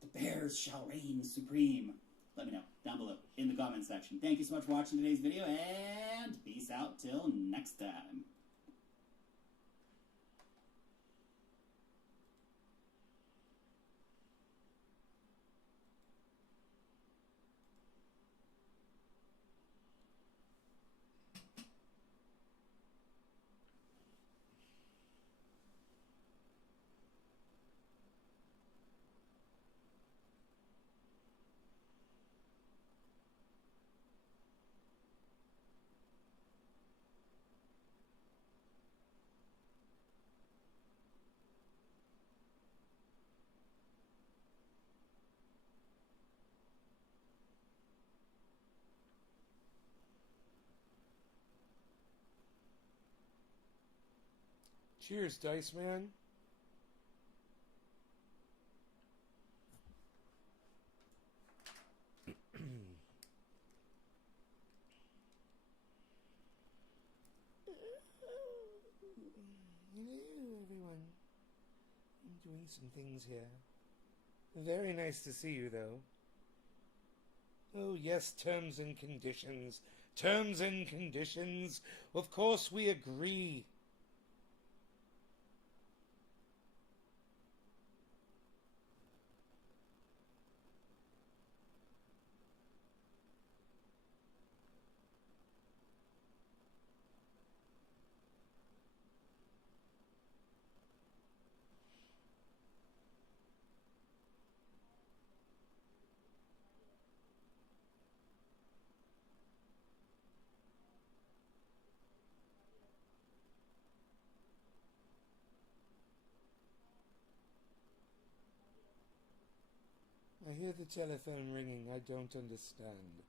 the bears shall reign supreme? Let me know down below in the comment section. Thank you so much for watching today's video, and peace out till next time. Cheers, Dice Man. Hello, everyone. I'm doing some things here. Very nice to see you, though. Oh, yes, terms and conditions. Terms and conditions. Of course we agree. I hear the telephone ringing. I don't understand.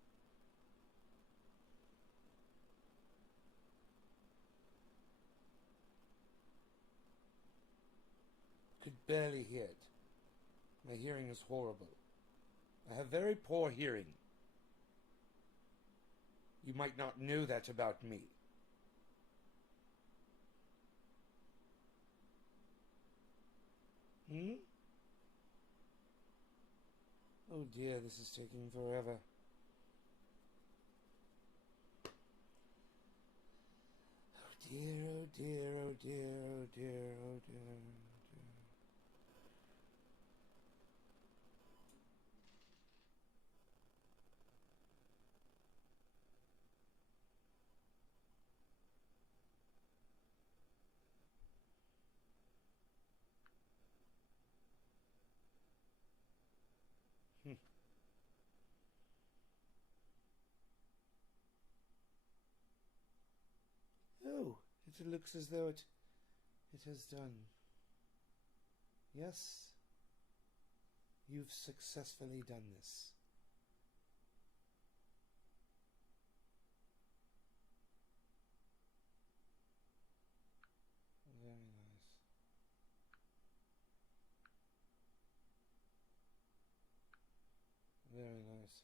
Could barely hear it. My hearing is horrible. I have very poor hearing. You might not know that about me. Hmm? Oh dear, this is taking forever. Oh dear, oh dear, oh dear, oh dear, oh dear, oh dear. Oh, it looks as though it has done. Yes, you've successfully done this. Very nice. Very nice.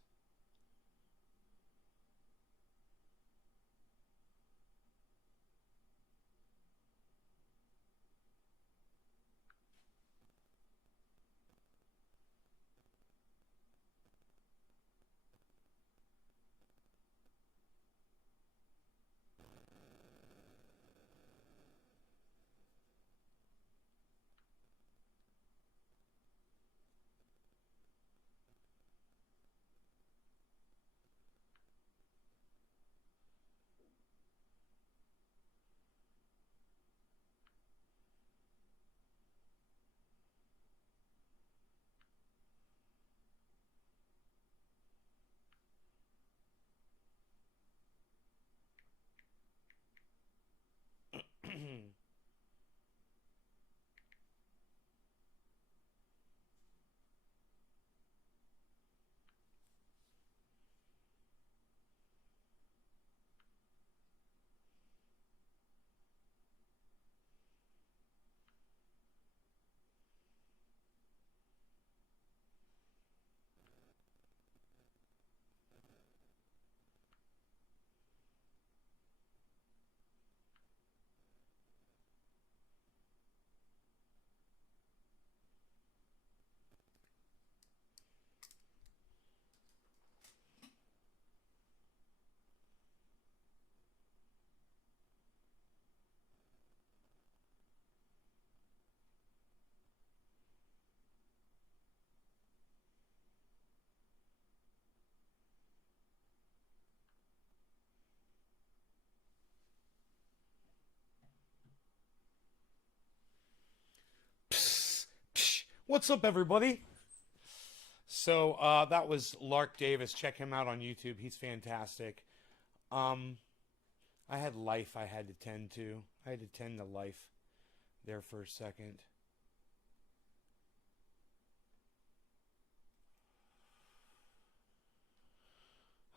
Psst, psh. What's up, everybody? So that was Lark Davis. Check him out on YouTube. He's fantastic. I had life I had to tend to. I had to tend to life there for a second.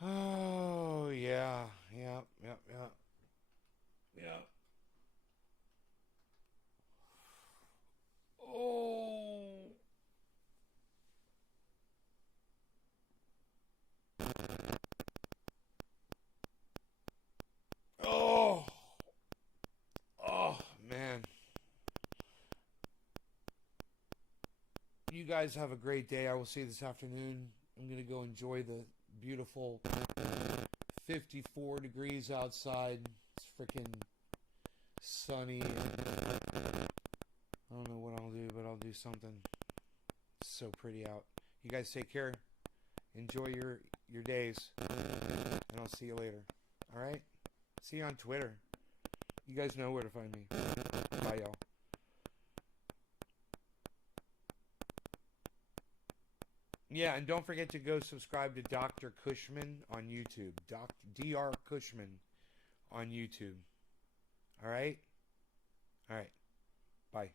Oh yeah, yeah, yeah, yeah, yeah. Oh. Oh. Oh, man. You guys have a great day. I will see you this afternoon. I'm going to go enjoy the beautiful 54 degrees outside. It's freaking sunny. I don't know what I'll do, but I'll do something. It's so pretty out. You guys take care. Enjoy your days. And I'll see you later. All right? See you on Twitter. You guys know where to find me. Bye, y'all. Yeah, and don't forget to go subscribe to Dr. Cushman on YouTube. Dr. Cushman on YouTube. All right? All right. Bye.